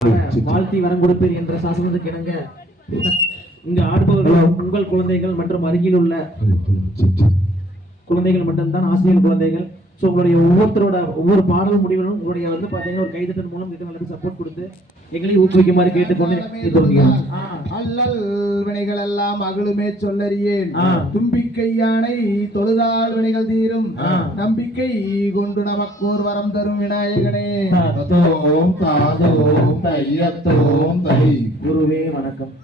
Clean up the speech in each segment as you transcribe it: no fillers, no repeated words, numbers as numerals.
வாழ்த்தி வரம் கொடுப்பீர் என்ற சாசனத்துக்கு இணங்க இங்கு ஆடுபவர்கள் உங்கள் குழந்தைகள் மற்றும் அருகில் உள்ள குழந்தைகள் மட்டும்தான், ஆசிரியர் குழந்தைகள். ஸோ உங்களுடைய ஒவ்வொருத்தரோட ஒவ்வொரு பாடல் முடிவிலும் உங்களுடைய வந்து பார்த்தீங்கன்னா ஒரு கைதட்டல் மூலம் இதுங்களுக்கு சப்போர்ட் கொடுத்து எங்களை ஊக்குவிக்குமாறு கேட்டுக்கொண்டு அல்லல் வினைகள் எல்லாம் அகலுமே சொல்லறியேன். தும்பிக்கை யானை தொழுதால் வினைகள் தீரும். நம்பிக்கை கொண்டு நமக்கு ஒரு வரம் தரும் விநாயகனே. தத்தோம் தாதோம் தையத்தோம் தை. குருவே வணக்கம்.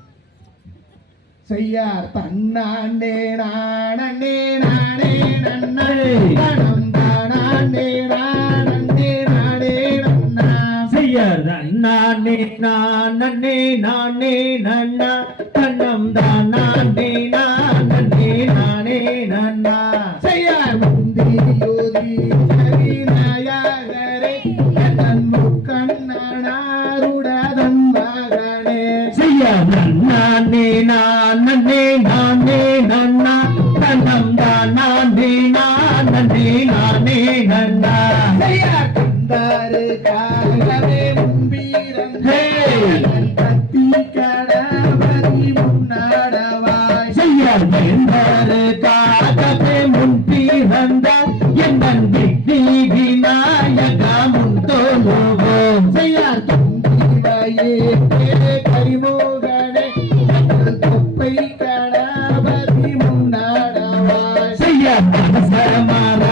செய்யார் தன்னாண்டே நானே நானே நன்னே தனம் தானே நானே நானே நன்னா. செய்யார் தன்னானே நானே நானே நன்னா தனம் தானே நானே நானே நன்னா. செய்யார் முந்தி யோதி விநாயகரே கண்ணாருடன் மகனே. செய்யார் தன்னானே நானே நானே நன்னா தனம் தானே நானே நானே நன்னா. செய்யார் கந்தாரு காகவே முன்பீரன் கத்தி கடவதி முன்னாடவாய். செய்யார் கந்தாரு காகவே முன்பீரன் என் விநாயக முன்தோலுவோம். செய்யார் தும்பிவையே கரிமோகனே தொப்பை கடவதி முன்னாடவாய். செய்யார் அரசமர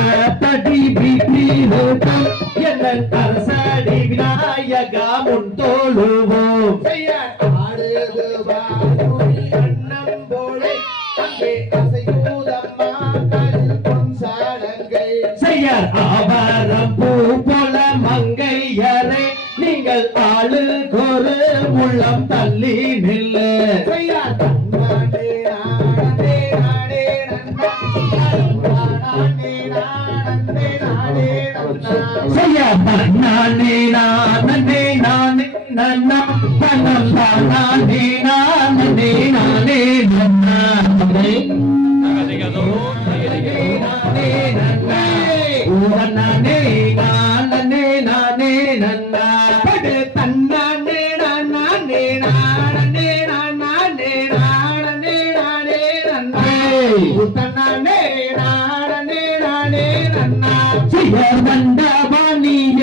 தடி வீட்டிருக்கும் என் அரசடி விநாயக முன்தோலுவோம். செய்யார் ஆடுது வாயுரி அன்னம் போலே அங்கே அசையூதம்மா கல் பொன்சாலங்கை. செய்யார் ஆபரம் பூ போல மங்கையரே நீங்கள் ஆளுக்கொரு உள்ளம் தள்ளி நில்லு. செய்யார் தன்னானே நானே நானே நன்னா நானே நானே நானே நன்னா. செய்யார் தன்னானே நானே நானே நன்னா தன்னம் தானே நானே நானே நன்னா.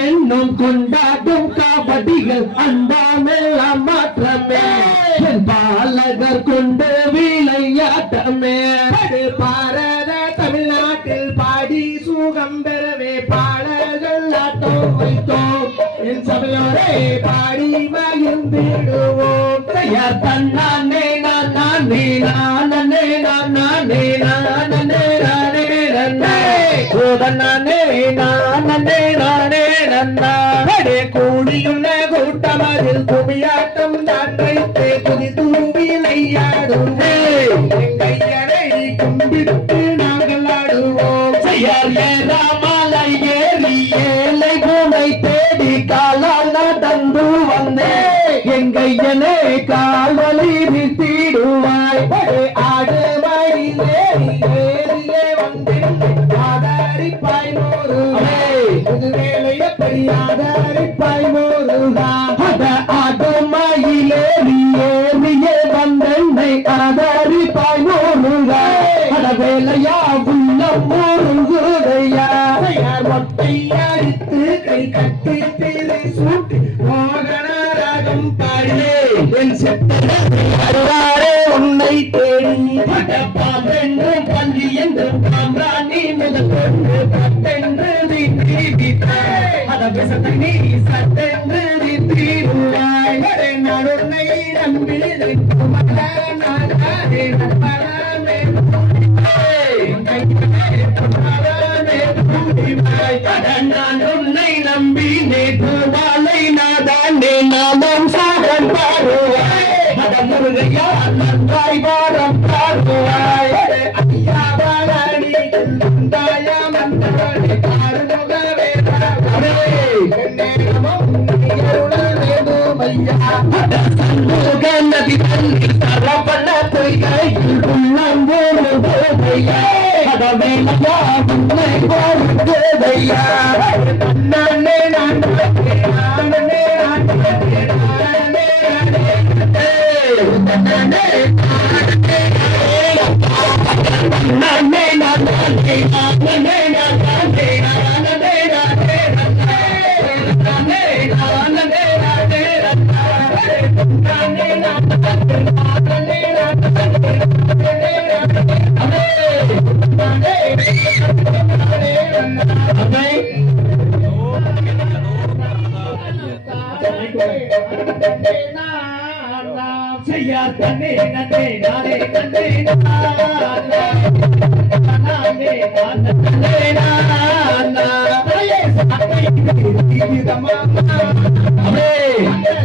என்னும் கொண்டாடும் காவடிகள் அண்டாமெல்லாம் மாற்றமே என் பாலகர் கொண்டு விளையாட்டமே. பாரத தமிழ்நாட்டில் பாடி சுகம் பெறவே பாடல்கள் ஆட்டம் வைத்தோம். என் சபையோரே பாடி மகிழ்ந்திடுவோம். செய்யார் தன்னானே நானே நானே நானே நானே நானே நன்னே கூடனே நானே நானே நன்னா. கூடியுள்ள கூட்டமதில் குமியாட்டம் நான் வைத்து குதி தூவி விளையாடுவே கையடை கும்பிட்டு நாங்கள் ஆடுவோம். செய்யார் ஏறாமலை ஏறி ஏழை பூனை தேடி காலால் நடந்து வந்தேன் எங்கையனே கால்வழி நிறுத்திடுவாய். ஆடு மயில் ஏறி ஏறியே வந்தேன் ஆதாரிப்பாய் நூறுவே. இது வேலை எப்படி ஆதாரிப்பாய் நூறுகா. அத ஆடுமாயிலேறி ஏறியே வந்தென்னை ஆதாரிப்பாய் நூறுகா. அட வேலையா உள்ளம் முருகுதையா. யார் மொட்டை அடித்து கை கட்டி திரை சூட்டி மோகனராகம் பாடியே என் செத்தாரே உன்னை தேடி பட்டப்பாம்பென்றும் பள்ளி என்றும் காம்ராணி முதற்கொண்டு பட்டென்று அதபசத்தை நீ சட்டென்று தீருவாய். நான் உன்னை நம்பி நான் உன்னை நம்பி நேற்று வாழை நாதாண்டே நாமம் சாகன் பாருவாய். முருகையா நன்றாய் வாரம் பாருவாய். ஐயா பாலாடி தாயா மந்தானே காருமுகவே நதி தண்ணி தரப்பட பொய்கையில் உள்ளம் போடு போதையா. அதவேலையா உன்னை போதையா. நானே நான் நானே நான் செய்யா தன்னே நன்னே நானே நன்னே நானே நன்னே நானா தயே சத்தை இதமா அமே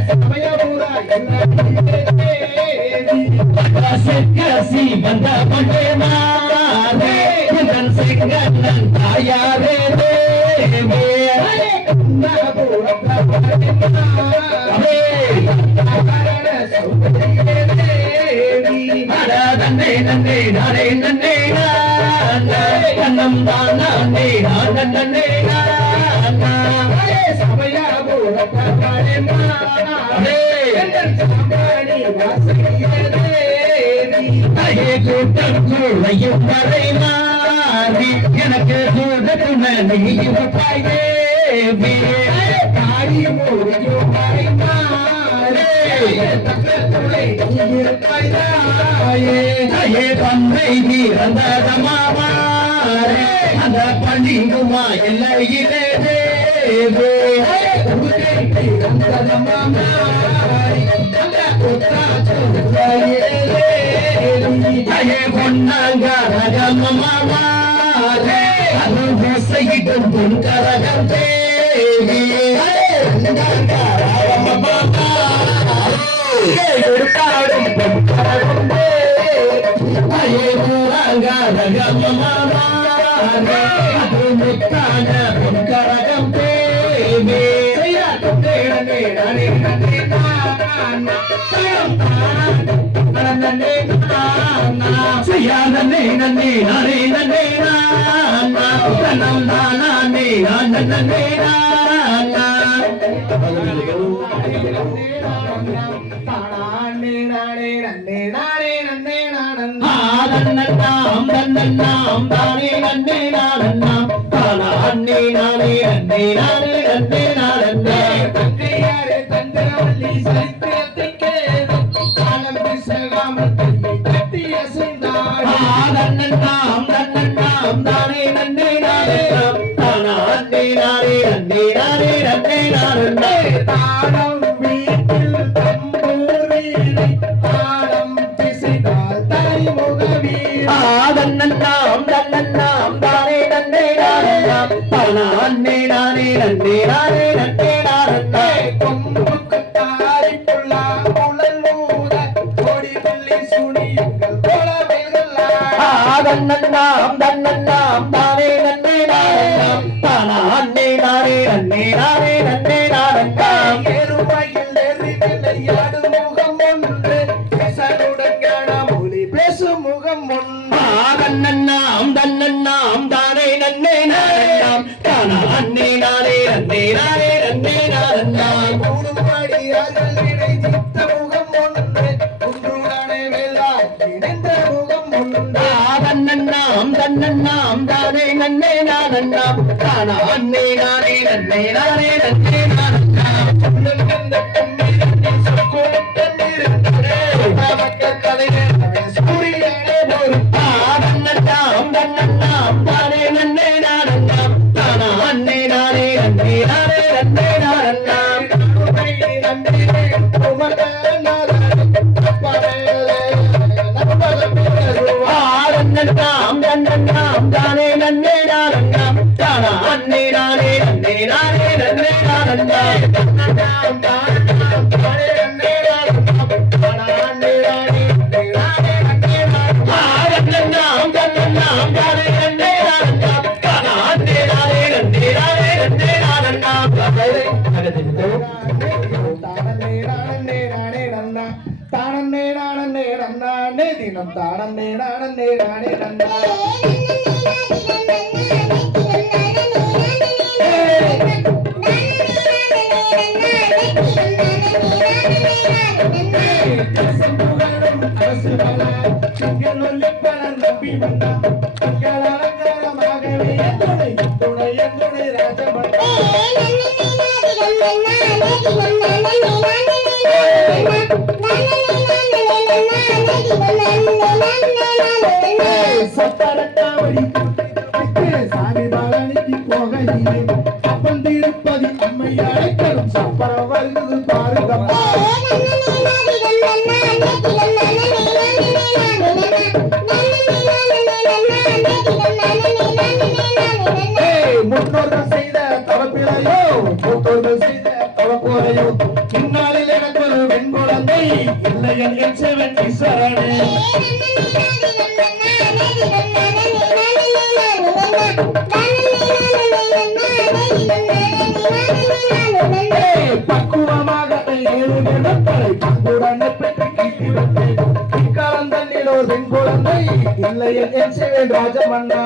சமயபுரா கசி வந்த மண்டே மாரே இதன் செங்கண்ணன் தாயாரே தேவே நன்னே நன்னே நானே நன்னே கண்ணம் தான் நானே நன்னே கூட்டம் கூழையும் வரை மாறி எனக்கு கூடத்துணையும் பாய்தேவி பன்மை நீரந்தமாவாரே அந்த பண்டிங்குமா எல்லையிலே தேவே பொன்னாங்க ரகமாவாரே அது பூசையிட்டும் பொன்கரகம் தேவி எடுத்தாடும் பொன்கரகம் அயே பூராங்க ரகமாவாரே அது முத்தான பொன்கரகம் தேவி நன்னே நன்னே நானே நன்னே நானா நானே நன்னே நானா தன்னன்னாம் தன்னன்னாம் தானே நன்னே நானன்னாம் தானா அன்னே நானே நன்னே நானே நன்னே நானன்னே தந்தையாரே தந்திரவல்லி சரித்திரத்தை கேளும் காலம் பிசகாமல் கட்டி அசைந்தாள் தன்னன்னாம் தன்னன்னாம் தானே நன்னே நானன்னாம் தானா அன்னே நானே நன்னே நானே நன்னே நானன்னே தானம் வீட்டில் தம்பூர் வீணை தானம் பிசைந்தால் தரிமுக வீணை தன்னன்னாம் தன்னன்னாம் தானே நன்னே நானன்னாம் தானா அன்னே நானே நன்னே நானே நன்னே நானன்னே கொம்புக்கு தாரிப்புள்ள குழல் ஊத கொடி பிள்ளை சுனியுங்கள் கோலவேல்கள் தன்னன்னாம் தன்னன்னாம் தானே நன்னே நானன்னாம் தானா அன்னே நானே நன்னே நானே நன்னே நானன்னாம் எருமையில் எறி விளையாடு முகம் ஒன்று பேசலுடன் மொழி பேசும் முகம் ஒன்று தன்னன்னாம் தன்னன்னாம் தானே நன்னே நானன்னாம் தானா அன்னே நானே நன்னே நானே நன்னே நானன்னாம் கூடும்படியார்கள் இணைத்த முகம் ஒன்று ஒன்றுடனே வேளாக்கி நின்ற முகம் ஒன்று தன்னன்னாம் தன்னன்னாம் தானே நன்னே நானன்னாம் தானா அன்னே நானே நன்னே நானே நன்னே நானன்னாம் கதை சூரியனே தன்னன்னாம் தன்னன்னாம் தானே நன்னே நானன்னாம் தானா அன்னே நானே நன்னே நானே நன்னே நானன்னாம் தன்னன்னாம் தன்னன்னாம் தானே நன்னே நானன்னாம் தானா அன்னே நானே நன்னே நானே நன்னே நானன்னாம் தன்னன்னாம் தன்னன்னாம் தானே நன்னே நானன்னாம் தானா அன்னே நானே நன்னே நானே நன்னே நானன்னாம் தன்னன்னாம் தன்னன்னாம் தானே நன்னே நானன்னாம் தானா அன்னே நானே நன்னே நானே நன்னே நானன்னாம் தானே நானே நன்னானே தினம் தானே நானே நானே நன்னா சம்புகன நம்பி மன்னா மங்கள் அலங்காரமாகவே துணை துணை துணை ராஜமன்னா சப்பரட்டாவடி சாமி பழனிக்கு போகையிலே அப்பன் திருப்பதி அம்மை அழைக்கணும் சப்பரம் வருகிறது பாருங்கம்மா முன்னோர்கள் செய்த தவப்பிழையோ மூத்தோர்கள் செய்த தவப்போரையோ இந்நாளில் எனக்கு ஒரு வெண்குழந்தை இல்லையன் என் செவன் ஈஸ்வரனே பக்குவமாக பங்குடனை பெற்று கீட்டி வந்தேன் இக்காலந்தண்ணில் ஒரு வெண்குழந்தை இல்லையன் என் செவன் ராஜமன்னா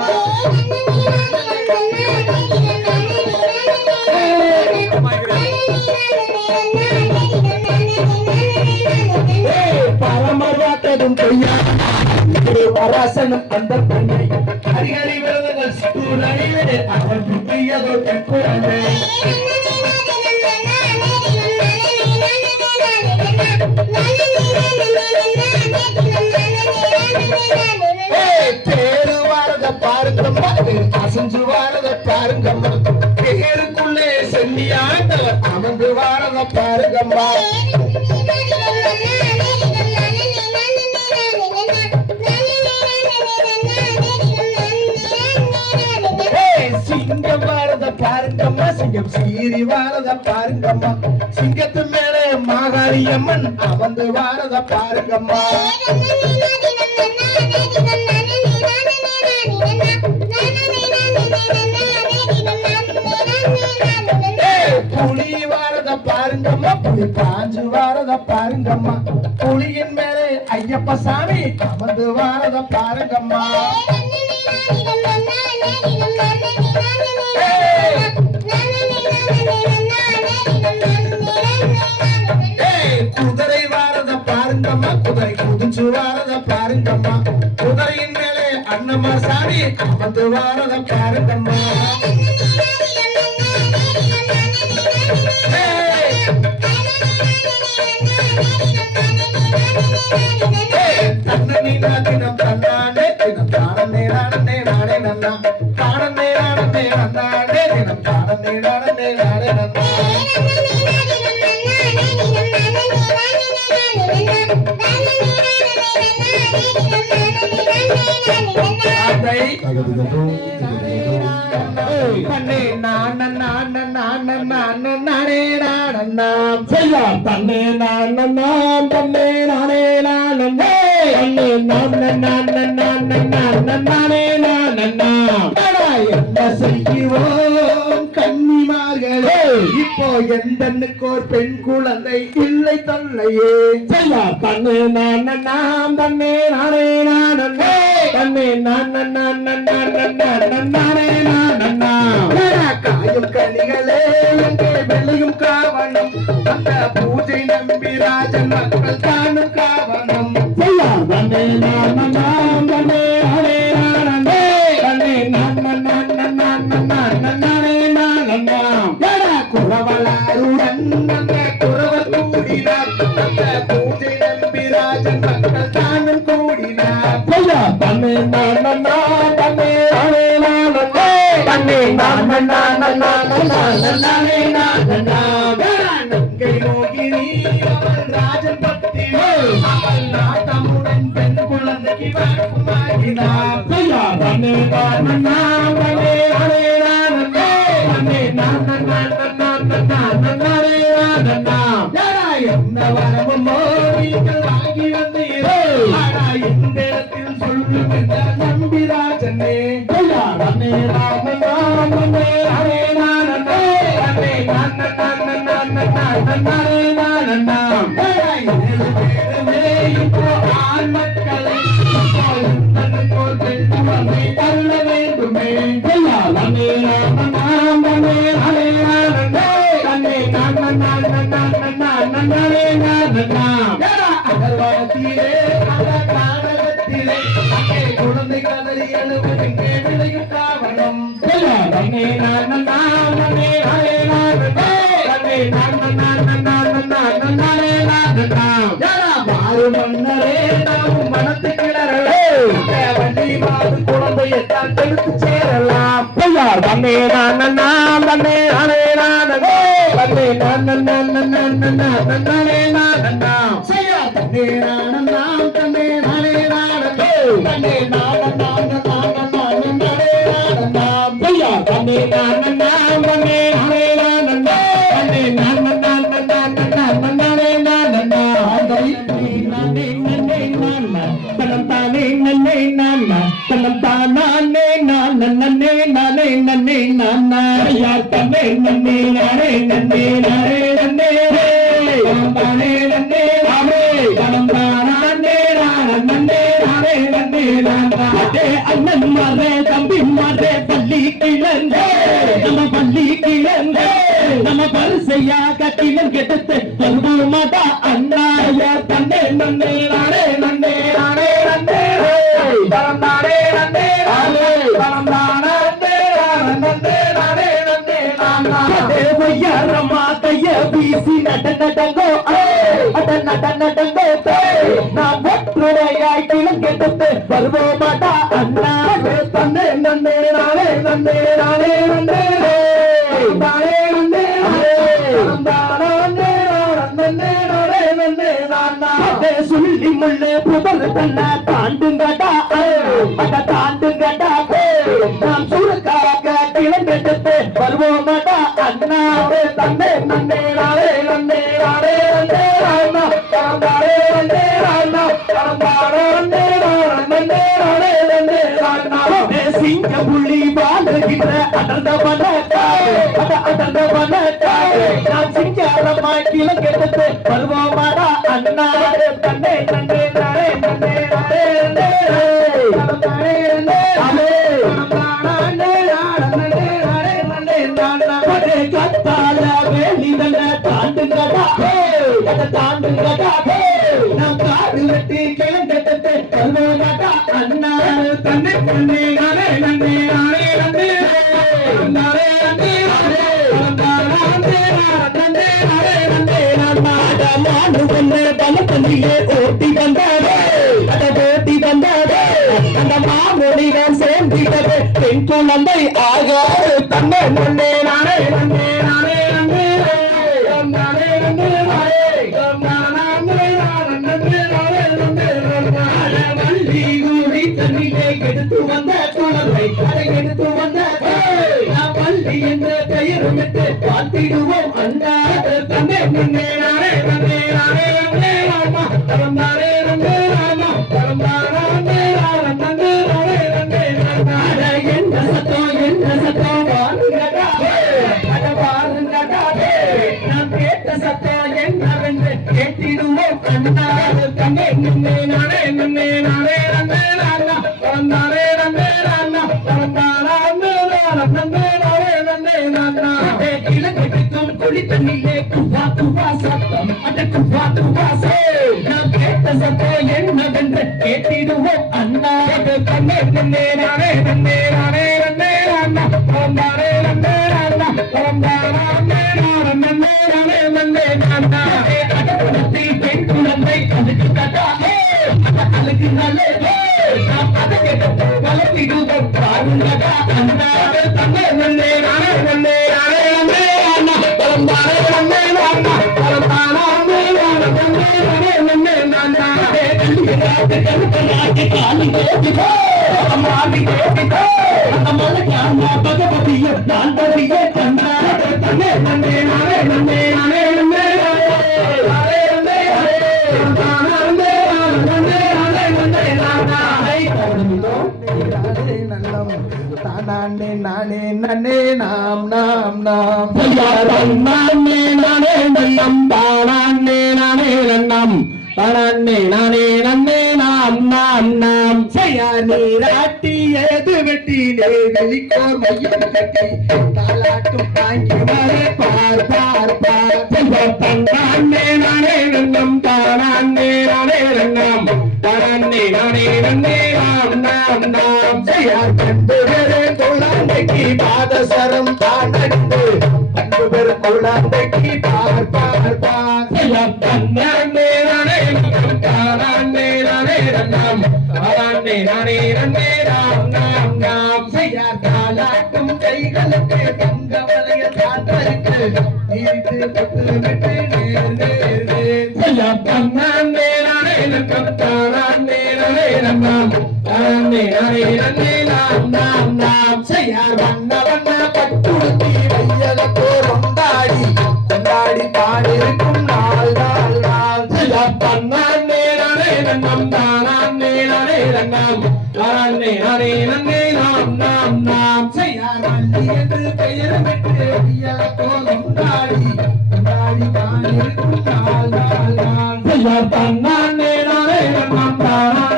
பரமர்வாட்டதும் பொய்யா பராசனம் அந்த பெண்ணை ஹரிஹரி விரதங்கள் சித்தூரிலே அவர் புத்தியதோ தெற்குழந்தை பேரு வாரத பாருங்கம்மா அசஞ்சு வாரத பாருங்கம்மா பேருக்குள்ளே சென்னியாண்டவர் அமர்ந்து வாரத பாருங்கம்மா சிங்கம் வாரத பாருங்கம்மா சிங்கம் சீரி வாரத பாருங்கம்மா சிங்கத்து மேலே மாகாளி அம்மன் அமர்ந்து வாரத பாருங்கம்மா புலி வாரத பாருங்கம்மா புலி பாஞ்சு வாரத பாருங்கம்மா புலியின் மேலே ஐயப்ப சாமி அமர்ந்து வாரத பாருங்கம்மா குதிரை வாரத பாருங்கம்மா குதிரை குதிச்சு வாரத பாருங்கம்மா குதிரையின் மேலே அண்ணம்மா சாமி அமர்ந்து வாரத பாருங்கம்மா தன்னி தினம் தன்னானே தினம் தானே நானே நானே நன்னா தானே நானே நன்னானே தினம் தானே நானே நானே நன்னா தன்னே நானே நானே நானே நானே நானே செய்யாம் தன்னே நானே தன்னே நானே நானே என்ன செய்கிறோம் கன்னிமார்களே இப்போ எந்தன்னுக்கோர் பெண் குழந்தை இல்லை தொல்லையே செய்யா தன்னே நாம் தன்னே நானே நானே தன்னே நானே நானே காயும் கனிகளே எங்கே வெள்ளையும் காவணும் அந்த பூஜை நம்பி ராஜன் மக்கள் தானும் காவணும் தன்னே நாம் தன்னே நானே நானே தன்னே குறவலாருடன் அந்த குறவர் கூடினார் அந்த பூஜை நம்பி ராஜன் மக்கள் தானும் கூடினார் தன்னே தன்னே நங்கை மோகினி அவள் ராஜன் பக்தி அவள் நாட்டமுடன் பெண் குழந்தைக்கு வாக்குமாகினார் என்ன வரமோ நீங்கள் வாங்கி வந்தீர்கள் இந்த இடத்தில் சொல்லும் நம்பிராஜனே ஆண் மக்களை தள்ள வேண்டுமே அகர்வாதத்திலே குழந்தை கதறி அழுவது விளையும் காவலம் மன்னரே நாம் மனத்து கிளறலே வண்டி மாது குழந்தையை தான் எடுத்து சேரலாம் தன்னே நான் தன்னே நானே நான் தன்னே நான் செய்யா தன்னே நானம் தன்னே நானே நானம் தன்னே நானம் ஐயா தன்னே நான் தன்னே நானே நான் தன்னே நான் அண்ணன் மாறே தம்பி மாறே பள்ளி கிழந்தே நம்ம பள்ளி கிழந்தே நம்ம பரிசையாக கிளம் கெடுத்து மாட்டா அண்ணா தன்னே நன்னே நானே நன்னே நானே நன்னே தரம் நானே நன்னே நானே தரம் நானே நன்னே நானே நன்னே நானே ஒய்யாரம்மா கைய வீசி நடங்கோ நடங்கோ நாம் ஒற்றுமையாய் கிளம் கெடுத்து மாட்டா அண்ணா தன்னே நன்னே நானே நன்னே நானே நன்னே நானே நன்னே சொல்லி முள்ளு புதல் தன்ன தாண்டுங்கடா அத தாண்டுங்கடா நாம் சுருக்காக கிளம்பெடுத்து வருவோமடா அண்ணா தன்னே நன்னே நானே நன்னே நானே நன்னே ராமா தரந்தாரே நன்னே ராமா தரந்தாரே நன்னே நன்னே நானே நன்னே ராமா சிங்க புள்ளி வாழ்கின்ற அடர்ந்த வனக்காடு அடர்ந்த வனக்காடு நாம் சிங்காரமாய் கிளங்கெடுத்து வருவோமாடா அண்ணா தன்னே நன்னே நானே நன்னே நானே நன்னே தரந்தாரே நன்னே கத்தால வேலிதன தாண்டுங்கடா தாண்டுங்கடா நாம் காடு வெட்டி கிளங்கெடுத்து வருவோமாடா அண்ணா தன்னே நன்னே நானே நன்னே நானே நன்னே நானே நன்னே பலப்பந்திலே ஓட்டி வந்தாரே அத ஓட்டி வந்தாரே அந்த மாமொழிகள் சேர்ந்திடவே பெண் குழந்தை ஆகாது தன்னை நன்னே நானே நன்னே நானே நன்னே நானே நன்னே நானே வள்ளி கூடி தண்ணிலே எடுத்து வந்த குழந்தை அதை எடுத்து வந்த வள்ளி என்ற பெயருமிட்டு பார்த்திடுவோம் அண்ணா தன்னே நன்னே நானே நன்னே நானே நன்னே ராமா தரந்தாரே நன்னே ராமா தரந்தாரே நன்னே நானே நன்னே நானே என்ன சத்தம் பாருங்கடா அட பாருங்கடா நாம் கேட்ட சத்தம் என்னவென்று கேட்டிடுவோம் அண்ணா தன்னே நன்னே நானே நன்னே நானே நன்னே ராமா தரந்தாரே நன்னே ராமா தரந்தாரே நன்னே நானே நன்னே நானே கிழக்கிற்கும் குழி தண்ணிலே குவா குவா சத்தம் அட குவா குவா நாம் கேட்ட சத்தம் என்னவென்று கேட்டிடுவோம் அண்ணா தன்னே நன்னே நானே நன்னே நானே நன்னே ராமா தரந்தாரே நன்னே ராமா தரந்தாரே நன்னே நானே நன்னே நானே அடக்குடத்தில் பெண் குழந்தை அதுக்கு கட்டா அதுக்கு நல்லே நாம் அதை கேட்டு வளர்த்திடுவோம் பாருங்கடா அண்ணா தன்னே நன்னே நானே நன்னே நானே நன்னே ராமா தரந்தாரே நன்னே ராமா தரந்தாரே நன்னே நன்னே நானே கல்லுக்கு காலி கேட்டுக்கோ அம்மாவி கேட்டுக்கோ அம்மா பகவதிய நான் பதியே தன்னா தன்னே நன்னே நானே நன்னே நானே நன்னே நானே நானே நன்னே நாம் நாம் நாம் நானே நானே நன்னம் தானே நானே நன்னம் தானே நானே நன்னே நாம் நாம் நாம் செய்யா நீராட்டி ஏது வெட்டினே வெளிக்கோர் மையம் கட்டி தாலாட்டும் தாங்கி வரே பார் பார் பார் தானே நானே நன்னம் தானே நானே நன்னம் தானே நானே நன்னே நாம் நாம் நாம் செய்யார் கண்டு பெரும் குழந்தைக்கு பாதசரம் தானண்டு பண்பு பெரும் குழந்தைக்கு பார் பார் பார் செய்யார் தன்னே நானே தானே நானே நன்னாம் தானே நானே நன்னே நாம் நாம் நாம் செய்யார் தாலாட்டும் கைகளுக்கு தங்க வளைய காற்றருக்கு நீட்டு பட்டு விட்டு நேர் நேர் நேர் செய்யார் தன்னே நானே நன்னம் தானே நானே நன்னாம் தானே நானே நன்னே நாம் நாம் நாம் செய்யார் வண்ண வண்ண பட்டுடுத்தி வையகத்தோர் கொண்டாடி கொண்டாடி பாடிருக்கும் நாள் நாள் நாள் செய்யார் தன்னே நானே நன்னம் தானே நானே நன்னாம் தானே நானே நன்னே நாம் நாம் நாம் செய்யார் வள்ளி என்று பெயரிட்டு வையகத்தோர் கொண்டாடி கொண்டாடி பாடிருக்கும் நாள் நாள் நாள் செய்யார் தன்னே நானே நன்னம் தானே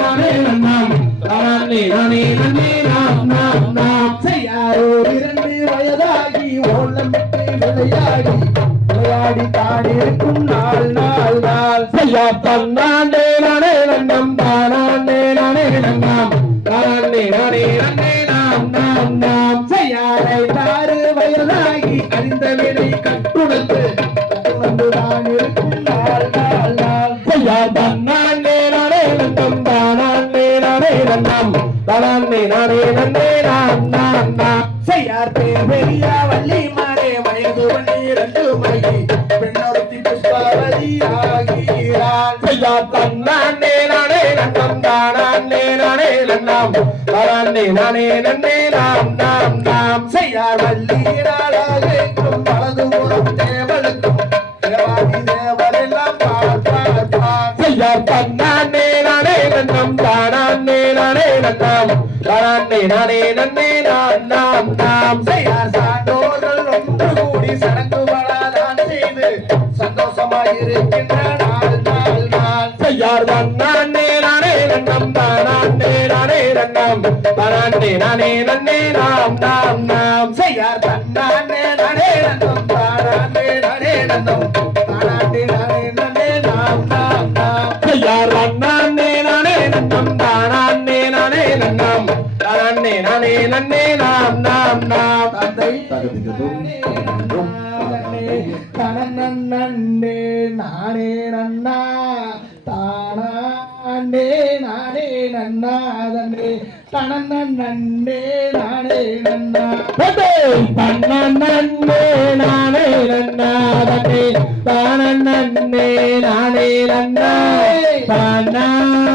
நானே நன்னாம் தானே நானே நன்னே நாம் நாம் நாம் செய்யார் இரண்டு வயதாகி ஓலமிட்டு விளையாடி விளையாடி தாடிருக்கும் நாள் நாள் நாள் செய்யார் தன்னே நானே நன்னம் தானே நானே நன்னாம் தானே நானே நன்னே நாம் நாம் நாம் செய்யாரை 6 வயதாகி அறிந்த வினை கட்டுணர்ந்து வந்துதான் இருக்கும் நாள் நாள் நாள் செய்யார் தன்னே நானே நன்னம் தானே நானே நன்னாம் தானே நானே நன்னே நாம் நாம் நாம் செய்யார் பெரிய வள்ளி மாறே வயது 12 மணி பெண்ணொருத்தி புஷ்பவதி ஆகிறாள் செய்யார் தன்னே நானே நன்னம் தானே நானே நன்னாம் தானே நானே நன்னே நாம் நாம் நாம் செய்யார் வள்ளியினாளாக இருக்கும் வலதுபுறம் தேவளுக்கும் தேவாதி தேவரெல்லாம் பார் பார் பார் செய்யார் தன்னே நானே நன்னம் தானே நானே நன்னாம் தானே நானே நன்னே நாம் நாம் நாம் செய்யார் சான்றோர்கள் ஒன்று கூடி சடங்குகளால் செய்து சந்தோஷமாயிருக்கின்ற நாள் நாள் நாள் செய்யார் தன்னே நானே நன்னம் தானே நானே நன்னாம் தானே நானே நன்னே நாம் நாம் நாம் செய்யார் தன்னே நானே நன்னம் தானே நானே நன்னம் தானே நானே நன்னே நாம் நாம் நாம் செய்யார் தன்னே நானே நன்னம் தானே நானே நன்னாம் தானே நானே நன்னே நாம் நாம் நாம் தந்தை தனநன்னே நானே நன்னா தானே நானே நன்னா தன்னே தனநன்னே நானே நன்னா தன்னே நானே நன்னா தன்னே தானே நானே நன்னா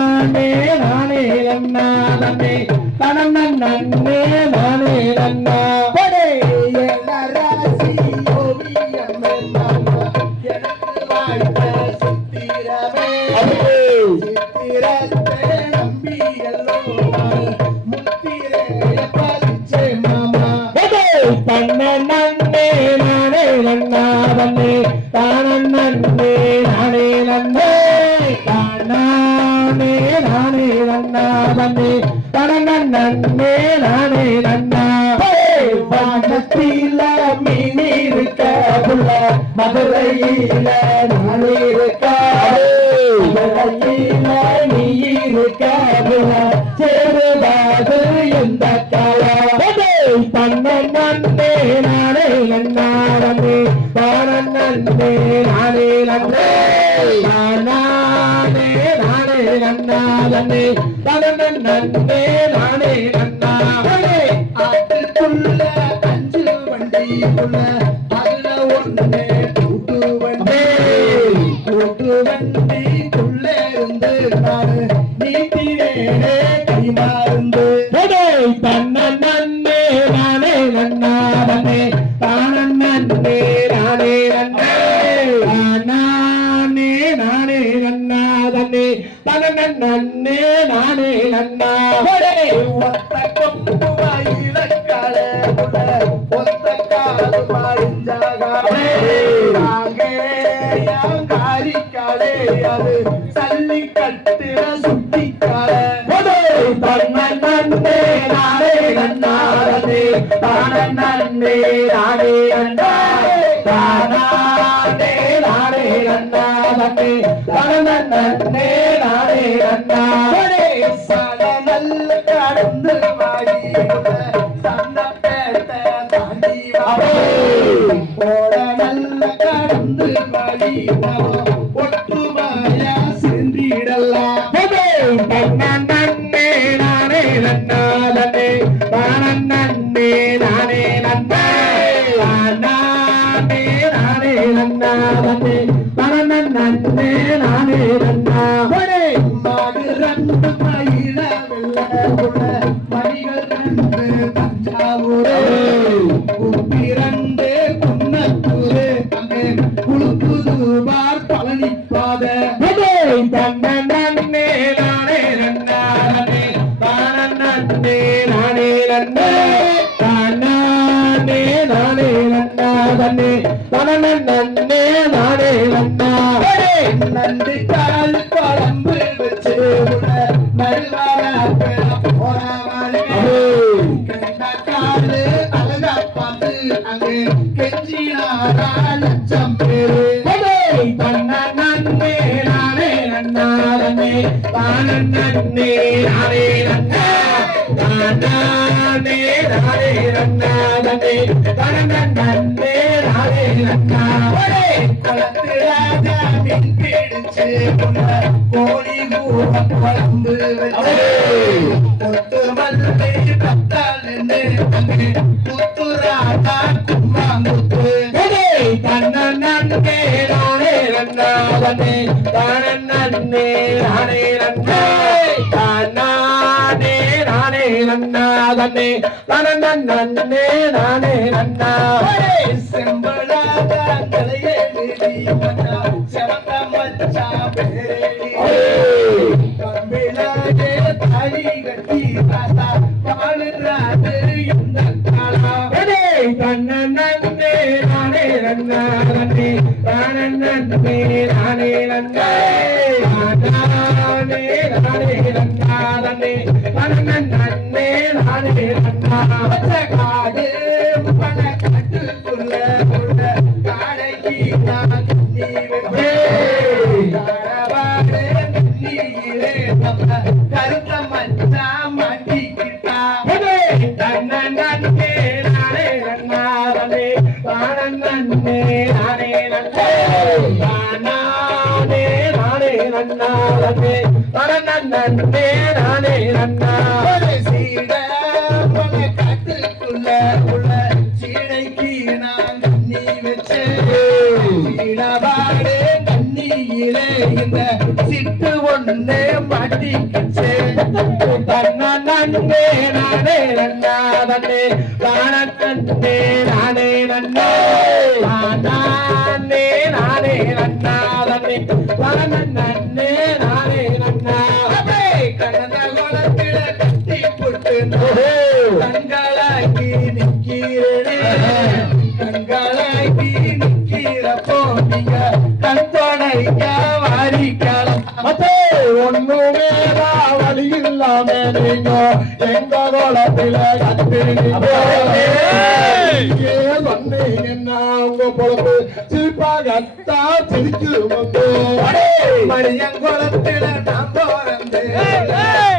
தானே நானே நன்னா தன்னே தனநன்னே நானே நன்னா தன்னே நானே நன்னா தன்னே தானே நானே நன்னே தானே நானே நன்னா தன்னே தானே நானே நன்னா வானத்தில மீன் இருக்க புள்ள மதுரையில நானே இருக்க மதுரையில நீ இருக்க புள்ள சேருவாது எந்த காலம் தன்னே நானே நன்னா தன்னே தானே நானே நன்னே தானே நானே நன்னா தன்னே தானே நானே நன்னா ஆட்டுக்குள்ள அஞ்சு வண்டிக்குள்ள அதுல ஒண்ணு கூட்டு வண்டிக்குள்ள இருந்து நானு நீட்டினேனே கைமாருந்து தன்னே நானே நன்னா தன்னே தானே நானே நன்னே தானே நானே நன்னா தன்னே தானே நானே நன்னா ஒத்த கொம்பு வாயிலக்கால ஒத்த காது மாறிஞ்சாகாரே காரிக்காலே அது சல்லி கட்டுற சுட்டிக்கால தன்னே நானே நன்னா தன்னே தானே நானே நன்னா தானே நானே நன்னா தன்னே நன்னே நானே நன்னா சால நல்ல கடந்து வாடி சந்தப்பேட்ட தாண்டி போட நல்ல கடந்து வாடி ஒற்றுமையா சென்றிடலாம் நன்னே நானே நன்னா நன்னே நன்னே நானே நன்னா நானே நானே நன்னா நன்னே நன்னே நானே நன்னா மாடு ரெண்டு மயில வெள்ள மணிகள் ரெண்டு தஞ்சாவூரே குப்பி ரெண்டு குன்னத்தூரு அங்கே குழுப்புது பார் பழனி பாத நன்னே நானே நன்னா நன்னே நன்னே நானே நன்னா நானே நானே நன்னா நன்னே நன்னே நானே நன்னா நண்டு கால் குழம்பு வச்சு நடுவார போறவாளே காலு அழகா பார்த்து அங்கே கெஞ்சினாரா லட்சம் பேரு நன்னே நானே நன்னா நன்னே நன்னே நானே நன்னா நானே நானே நன்னா நன்னே நன்னே நானே நன்னா குளத்து ராஜா மீன் பிடிச்சு கோழி கூடம் குழம்பு வச்சு கொத்து மல்லி கத்தால் அங்கே குத்து ராஜா கும்மாங்குத்து நன்னே நானே நன்னா நன்னே நன்னே நானே நன்னா நானே நானே நன்னா நன்னே நன்னே நானே நன்னா செம்பளாத தலையே செவந்த மச்சா பேரேடி கம்பிளாதே தாலி கட்டி தாத்தா பாடுறாது இந்த காலம் நன்னே நானே நன்னா நன்னே நன்னே நானே நன்னா நானே நானே நன்னா நன்னே நன்னே நானே நன்னா காடு பண கட்டுக்குள்ள காடைக்கு நான் நீ காடவாடு நீரே நம்ம கருத்த மச்சா மாட்டிக்கிட்டா நன்னே நானே நன்னா நன்னே நன்னே நானே நன்னா நானே நானே நன்னா நன்னே நன்னே நானே நன்னா சீட பண காட்டுக்குள்ள உள்ள சீடைக்கு நான் நீ வச்சே சீடவாடு தண்ணியிலே இந்த சிட்டு ஒண்ணு மாட்டிக்கிச்சே நன்னே நானே நன்னா நன்னே நன்னே நானே நன்னா நானே நானே நன்னா நன்னே நன்னே நானே நன்னா கடந்த குளத்தில கட்டி போட்டு கண்களாக்கி நிக்கிறேனே கண்களாக்கி நிக்கிறப்போ நீங்க கண்தொடைக்க வாரிக்கலாம் ஒண்ணுமே வழி இல்லாம நீங்க எங்க குளத்தில சொன்னீங்கன்னா உங்க பொழப்பு சிரிப்பாகத்தா சிரிக்கு மணியங்குளத்தில நான் பிறந்து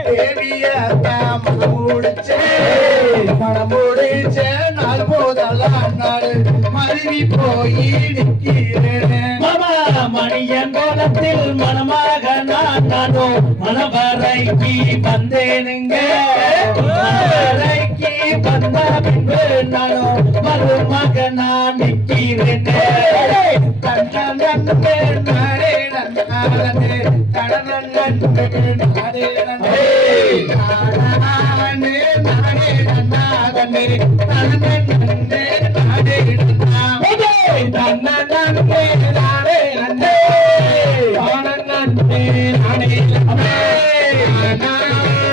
தேவிய மனம் முடிச்ச நாள் போதெல்லாம் நாள் மருவி போய் நிக்கிறேனே மணியங்கோலத்தில் மனமாக நானும் மனவரைக்கு வந்தேனுங்க மனவரைக்கு வந்த பின்பு நானும் மருமக நான் நிற்கிறேன் நன்னே நானே நன்னானே கடனே நானே நன்னே நானே நானே நன்னானே கடனே நானே நன்னே நானே நன்னே நன்னே நானே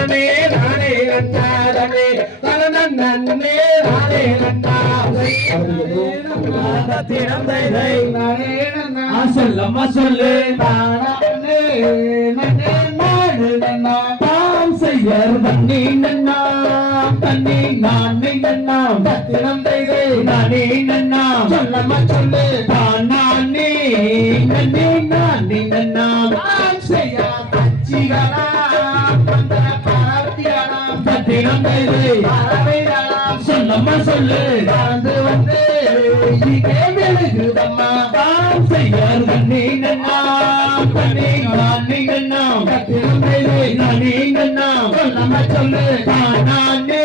நானே நானே நன்னானே நன்னே நானே நன்னானே திறந்தை நானே நன்னா சொல்லம்மா சொல்லு நானே நன்னே நானே நன்னா தாம் செய்யர் தண்ணி நன்னா தண்ணி நானே நன்னா திறந்தை நானே நன்னா சொல்லம்மா சொல்லு நானே நன்னே நானே நன்னா நன்னாம் செய்யா பச்சிகளாம் அந்த பரத்திகளாம் பத்திரம் தைதை பறவைகளாம் சொல்லம்மா சொல்லு பறந்து வந்து இங்கே விழுகுதம்மா தாம் செய்யார் தண்ணி நன்னாம் தண்ணி நானே நன்னாம் பத்திரம் தைதை நானே நன்னாம் சொல்லம்மா சொல்லு நானே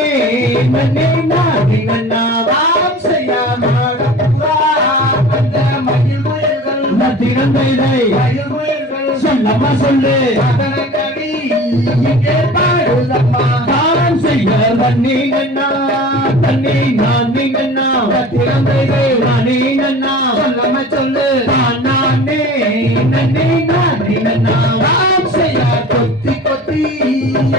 நன்னே நானே நன்னாம் தாம் செய்யா மாடப்புறா அந்த மயில் முயல்கள் பத்திரம் தைதை மயில் முயல்கள் சொல்லம்மா சொல்லு அதன கவி இங்கே பாடுதம்மா தாம் செய்யார் தண்ணி நன்னாம் தண்ணி நானே நன்னாம் பத்திரம் தைதை நானே நன்னாம் சொல்லம்மா சொல்லு நானே நன்னே நானே நன்னாம் தாம் செய்யா கொத்தி கொத்தி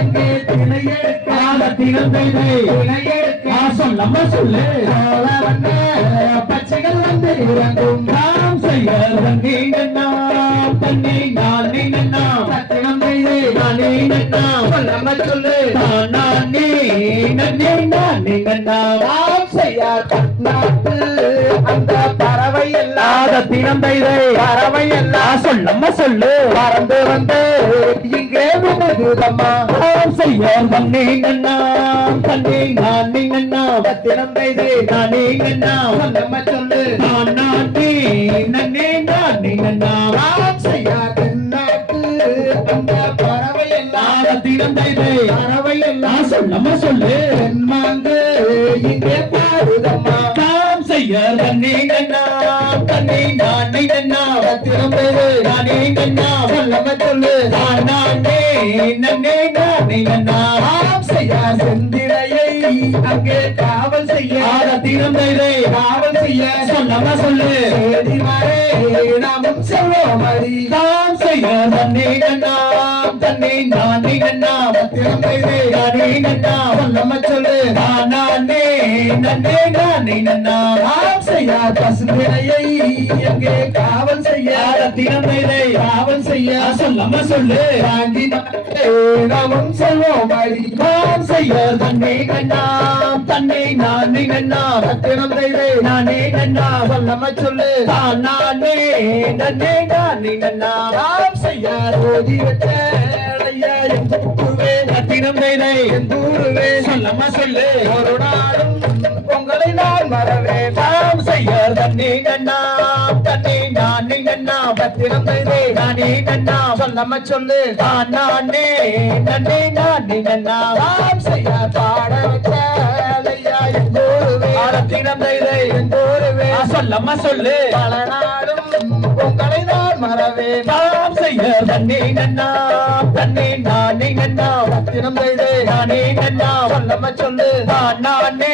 எங்கே திணை எடுக்க பத்திரம் தைதை திணை எடுக்க சொல்லம்மா சொல்லு சோழ வண்ண பச்சைகள் வந்து இறங்கும் தாம் செய்யார் தண்ணி நன்னாம் தண்ணி நானே நன்னாம் பத்திரம் தைதை நானே நன்னாம் சொல்லம்மா சொல்லு நானே நன்னே நானே நன்னாம் தாம் செய்யா பட்நாட்டு அந்த பறவை எல்லாம் பத்திரம் தைதை பறவை எல்லாம் சொல்லம்மா சொல்லு பறந்து வந்து இங்கே விழுகுதம்மா தாம் செய்யார் தண்ணி நன்னாம் தண்ணி நானே நன்னாம் பத்திரம் தைதை நானே நன்னாம் சொல்லம்மா சொல்லு நானே நன்னே நானே நன்னாம் தாம் செய்யா தென்னாட்டு அந்த பறவை எல்லாம் பத்திரம் தைதை பறவை எல்லாம் சொல்லம்மா சொல்லு தென்மாங்கு இங்கே பாடுதம்மா தாம் செய்யார் தண்ணி நன்னாம் தண்ணி நானே நன்னாம் பத்திரம் தைதை நானே நன்னாம் சொல்லம்மா சொல்லு நானே நன்னே நானே நன்னாம் தாம் செய்யா செந்திரையை அங்கே காவல் செய்ய பத்திரம் தைதை காவல் செய்ய சொல்லம்மா சொல்லு சேதி மாறே நாமும் செல்வோம் அடி தாம் செய்யார் தண்ணி நன்னாம் தண்ணி நானே நன்னாம் பத்திரம் தைதை நானே நன்னாம் சொல்லம்மா சொல்லு நானே நன்னே நானே நன்னாம் தாம் செய்யா பசுந்திரையை அங்கே காவல் செய்ய பத்திரம் தைதை காவல் செய்ய சொல்லம்மா சொல்லு தாங்கி நாமும் செல்வோம் அடி தாம் செய்யார் தண்ணி நன்னாம் தண்ணி நானே நன்னாம் பத்திரம் தைதை நானே நன்னாம் சொல்லம்மா சொல்லு நானே நன்னே நானே நன்னாம் தாம் செய்யா ரோதி வச்ச ஐயா என் தூக்குவே பத்திரம் தைதை தூருவே சொல்லம்மா சொல்லு ஒரு நாளும் பொங்கலை நான் மறவேன் தாம் செய்யார் தண்ணி நன்னாம் தண்ணி நானே நன்னாம் பத்திரம் தைதை நானே நன்னாம் சொல்லம்மா சொல்லு நானே நன்னே நானே நன்னாம் தாம் செய்யா பாட வச்ச ஐயா என் தூருவே பத்திரம் தைதை தூருவே சொல்லம்மா சொல்லு பல நாளும் பொங்கலை நான் மறவேன் தாம் செய்யார் தண்ணி நன்னாம் தண்ணி நானே நன்னாம் பத்திரம் தைதை நானே நன்னாம் சொல்லம்மா சொல்லு நானே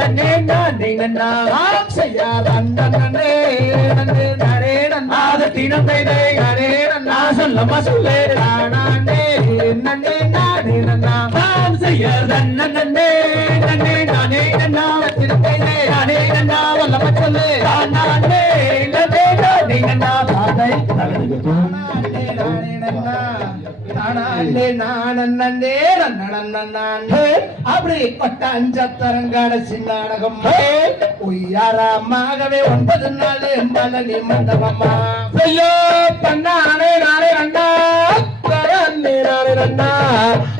நன்னே நானே நன்னாம் தாம் செய்யா நன்னே நன்னே நரே நன்னா பத்திரம் தைதை நரே நன்னா சொல்லம்மா சொல்லு நானே நன்னே நானே நன்னா தாம் செய்யார் தன்ன நன்னே நன்னே நானே நன்னாம் பத்திரம் தைதை நானே நன்னாம் சொல்லம்மா சொல்லு நானே நன்னே நானே நன்னாம் தாதை நானே நானே நன்னா தானே நானே நன்னே அப்படி கொட்டாஞ்சத்தரங்கான சின்னாடகம் உய்யாரமாகவே 9 நாள் மலனி மண்டபம்மா ஐயோ தன்னானே நானே நன்னா தரன்னே நானே நன்னா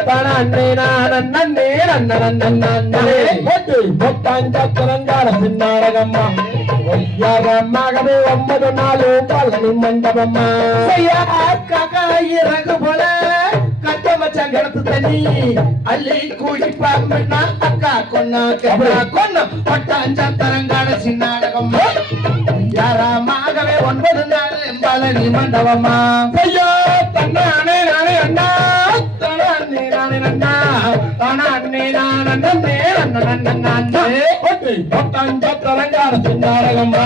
தனன்னே நானன்னே நன்னே கொட்டாஞ்சத்தரங்கான சின்னாடகம்மா உய்யாரமாகவே 9 நாள் பழனி மண்டபம்மா இறகு போல கட்ட மச்சான் கிடத்து தண்ணி அள்ளி கூடி பாம்பண்ணா அக்கா கொன்னா கொன்ன பட்டாஞ்சா தரங்கான சின்னாடகம் யாராமாகவே 9 நாள் பழனி மண்டபமா ஐயோ தன்னானே நானே அண்ணா தனானே நானே அண்ணா தனானே நானே நன்னே பட்டாஞ்சா தரங்கான சின்னாடகமா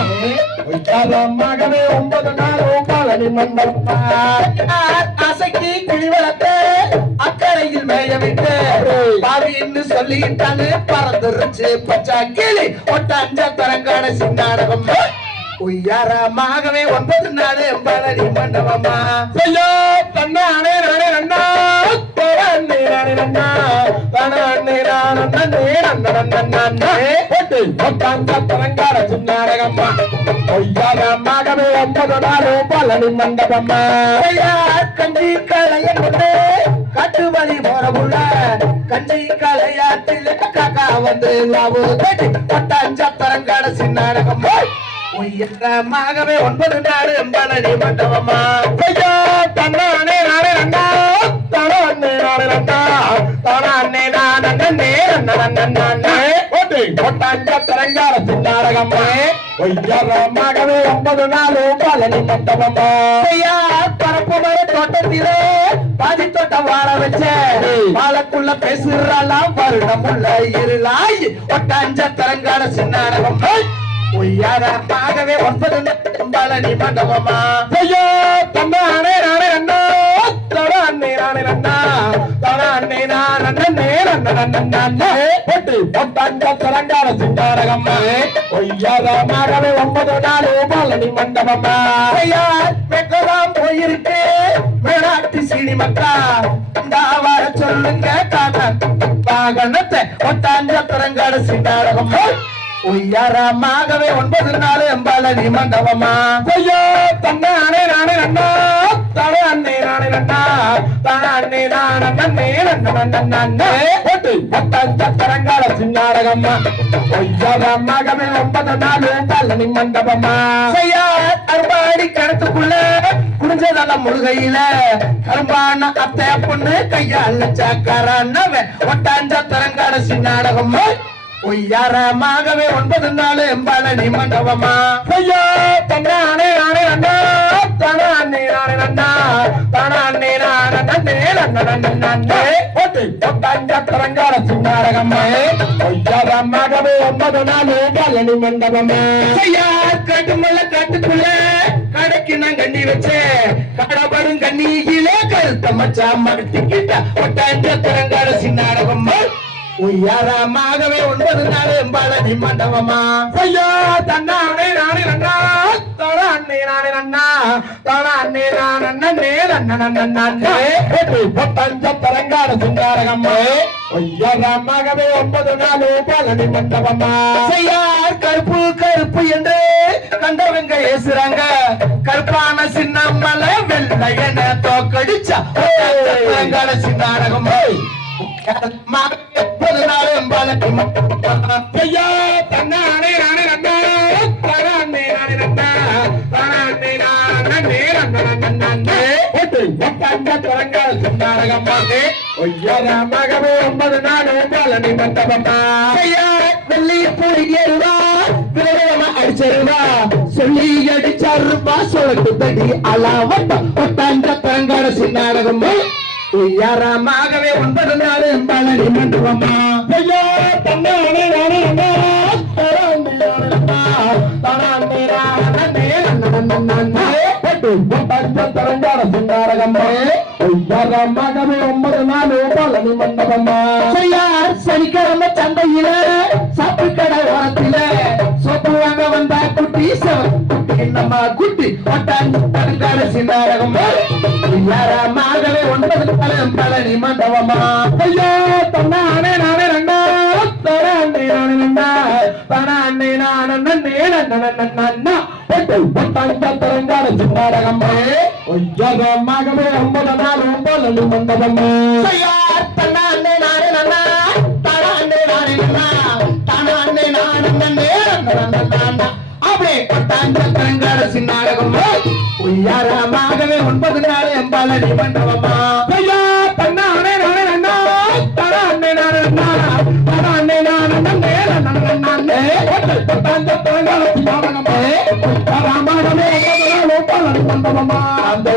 யாராமாகவே 9 நாள் பழனி மண்டபமா அசைக்கு கிளி வளர்த்து அக்கறையில் மேய விட்டு பாவின்னு சொல்லிட்டானு பறந்துருச்சு பச்சா கிளி ஒட்டாஞ்ச தரங்கான சின்னாடகம் உய்யாரமாகவே 9 நாள் பழனி மண்டபமா ஐயோ தன்னானே நானே நன்னா தனானே நானே நன்னா தனானே நானே போட்டு கொட்டாங்க தரங்கார சின்னாரகம்மா பொய்யாரமாகவே 9 நாளும் பழனி மண்டபம்மா கஞ்சி கலையன்னு காட்டு வழி போறவுள்ள கஞ்சி கலையாற்றில் காக்கா வந்து கொட்டாஞ்ச தரங்கார சின்னாரகம்மா உயரமாகவே 9 நாளும் பழனி மண்டபம்மா ஐயா தன்னானே நானே நன்னா தானே நானே நன்னா தானே நானே நன்னே ஓட்டு கொட்டாஞ்ச தரங்கார சின்னாரகம்மா உயரமாகவே 9 நாளும் பழனி மண்டபம்மா ஐயா பரப்பு மர தோட்டத்திலே பாதி தோட்டம் வாழ வச்ச வாழக்குள்ள பேசுறாளாம் வருடம் உள்ள இருளாய் கொட்டாஞ்ச தரங்கார சின்னாரகம்மா உயரமாகவே 9 நாளும் பழனி மண்டபம்மா ஐயோ தன்னானே நானே நன்னா தானே நானே நன்னா தானே நானே போட்டு கொட்டாஞ்ச தரங்கார சின்னாரகம்மா உயரமாகவே 9 நாளும் பழனி மண்டபம்மா ஐயா வெக்கலாம் போயிருக்கு மேலாட்டி சீனி மக்கா வர சொல்லுங்க காகனத்தை கொட்டாஞ்ச தரங்கார சின்னாரகம்மா உயரமாகவே 9 நாளும் பழனி மண்டபம்மா ஐயோ தன்னானே நானே நன்னா தானே நானே நன்னா தானே நானே போட்டு கொட்டாஞ்ச தரங்கார சின்னாரகம்மா உயரமாகவே 9 நாளும் பழனி மண்டபம்மா ஐயா அறுபாடி கிணத்துக்குள்ள குடிஞ்சதெல்லாம் முழுகையில கரும்பான அத்தை பொண்ணு கையால சக்கரன்னவ கொட்டாஞ்ச தரங்கார சின்னாரகம்மா உயரமாகவே 9 நாளும் பழனி மண்டபம்மா ஐயா தன்னானே நானே நன்னா தானே நானே நன்னா தானே நானே போட்டு கொட்டாஞ்ச தரங்கார சின்னாரகம்மா உயரமாகவே 9 நாளும் பழனி மண்டபம்மா ஐயா கட்டுமல்ல காட்டுக்குள்ள கடைக்கு நான் கண்ணி வச்சேன் கடப்படும் கண்ணியிலே கருத்த மச்சா மறுத்திக்கிட்ட கொட்டாஞ்ச தரங்கார சின்னாரகம்மா உயரமாகவே 9 நாளும் பழனி மண்டபம்மா ஐயா தன்னானே நானே நன்னா தானே நானே நன்னா தானே நானே கொட்டாஞ்ச தரங்கார சின்னாரகம்மா உயரமாகவே 9 நாளும் பழனி மண்டபம்மா ஐயா கருப்பு கருப்பு என்று கண்டவங்க ஏசுறாங்க கருப்பான சின்னம்மலை வெள்ளையன தோக்கடிச்சா தரங்கார சின்னாரகம்மா 9 நாளும் பழனி மண்டபம்மா ஐயா தன்னானே நானே நன்னா தானே நானே நன்னா தானே நானே போட்டு கொட்டாஞ்ச தரங்கார சின்னாரகம்மா உயரமாகவே 9 நாளும் பழனி மண்டபம்மா ஐயா வெள்ளி புலி ஏறுவா விரவமா அடிச்சருவா சொல்லி அடிச்சாருப்பா சொலட்டு தடி அலாவட்ட கொட்டாஞ்ச தரங்கார சின்னாரகம்மா உயரமாகவே 9 நாளும் பழனி மண்டபம்மா ஐயா தன்னானே நானே நன்னா தானே நானே போட்டு கொட்டாஞ்ச தரங்கார சின்னாரகம்மா உயரமாகவே 9 நாளும் பழனி மண்டபம்மா ஐயா சனிக்கிழமை சந்தையில சாப்பு கடை ஓரத்தில சொத்து வாங்க வந்த குட்டி குட்டி நம்ம குட்டி கொட்டாஞ்ச தரங்கார சின்னாரகம்மா உயரமாகவே 9 நாளும் பழனி மண்டபம்மா ஐயா தன்னானே நானே நன்னா தானே நானே நன்னா தானே நானே போட்டு கொட்டாஞ்ச தரங்கார சின்னாரகம்மா உயரமாகவே 9 நாளும் பழனி மண்டபம்மா ஐயா தன்னானே நானே நன்னா தானே நானே நன்னா தானே நானே அப்படியே கொட்டாஞ்ச தரங்கார சின்னாரகம்மா உயரமாகவே 9 நாளும் பழனி மண்டபம்மா ஐயா தன்னானே நானே நன்னா தானே நானே நன்னா தானே நானே கொட்டாஞ்ச தரங்கார சின்னாரகம்மா உயரமாகவே 9 நாளும் பழனி மண்டபம்மா அந்த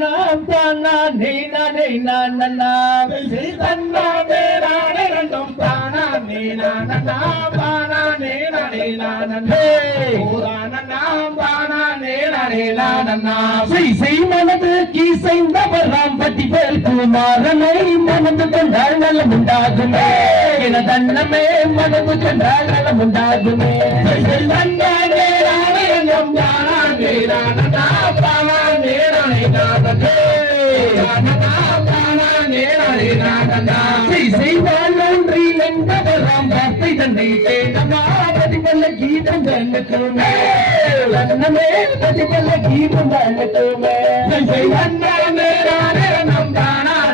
நாம் தானா நீ நானே நான் நன்னா தன்னா நேரானே ரெண்டும் தானா நீ நானா பானா நீ நானே நான் நன்னே நாம் தானா நேரானே நான் நன்னா செய் மனது கீசைந்தவராம் பட்டி பேர் குமாரனை மனது கொண்டால் நலம் உண்டாகுமே என தன்னமே மனது கொண்டால் நலம் உண்டாகுமே தன்னா நேரானே ரெண்டும் தானா நீ நானா பானா நீ நானே நான் நன்னே செய்வாள் ஒன்றி என்பவராம் வார்த்தை தந்தை பதிவல்ல கீதம் தன்னமே பதிவல்ல கீதம் தன்னமே நம் தானே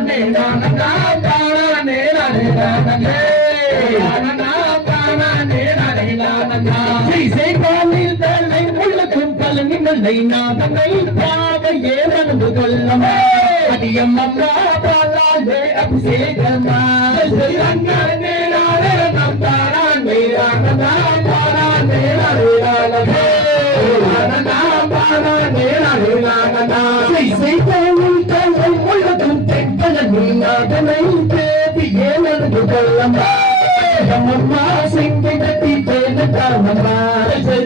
செய்வாளில் தலை உள்ளக்கும் பலனில்லை நாதனை பாவையே மனது கொள்ளமா அடியம்மம்மா பாலாதே அபிஷேகமா நம் தானே உள்ளதும் தென்பலனில் நாதனை தேவியே மனது கொள்ளமா அம்மா சிங்கிடத்தி பேன தானம்மா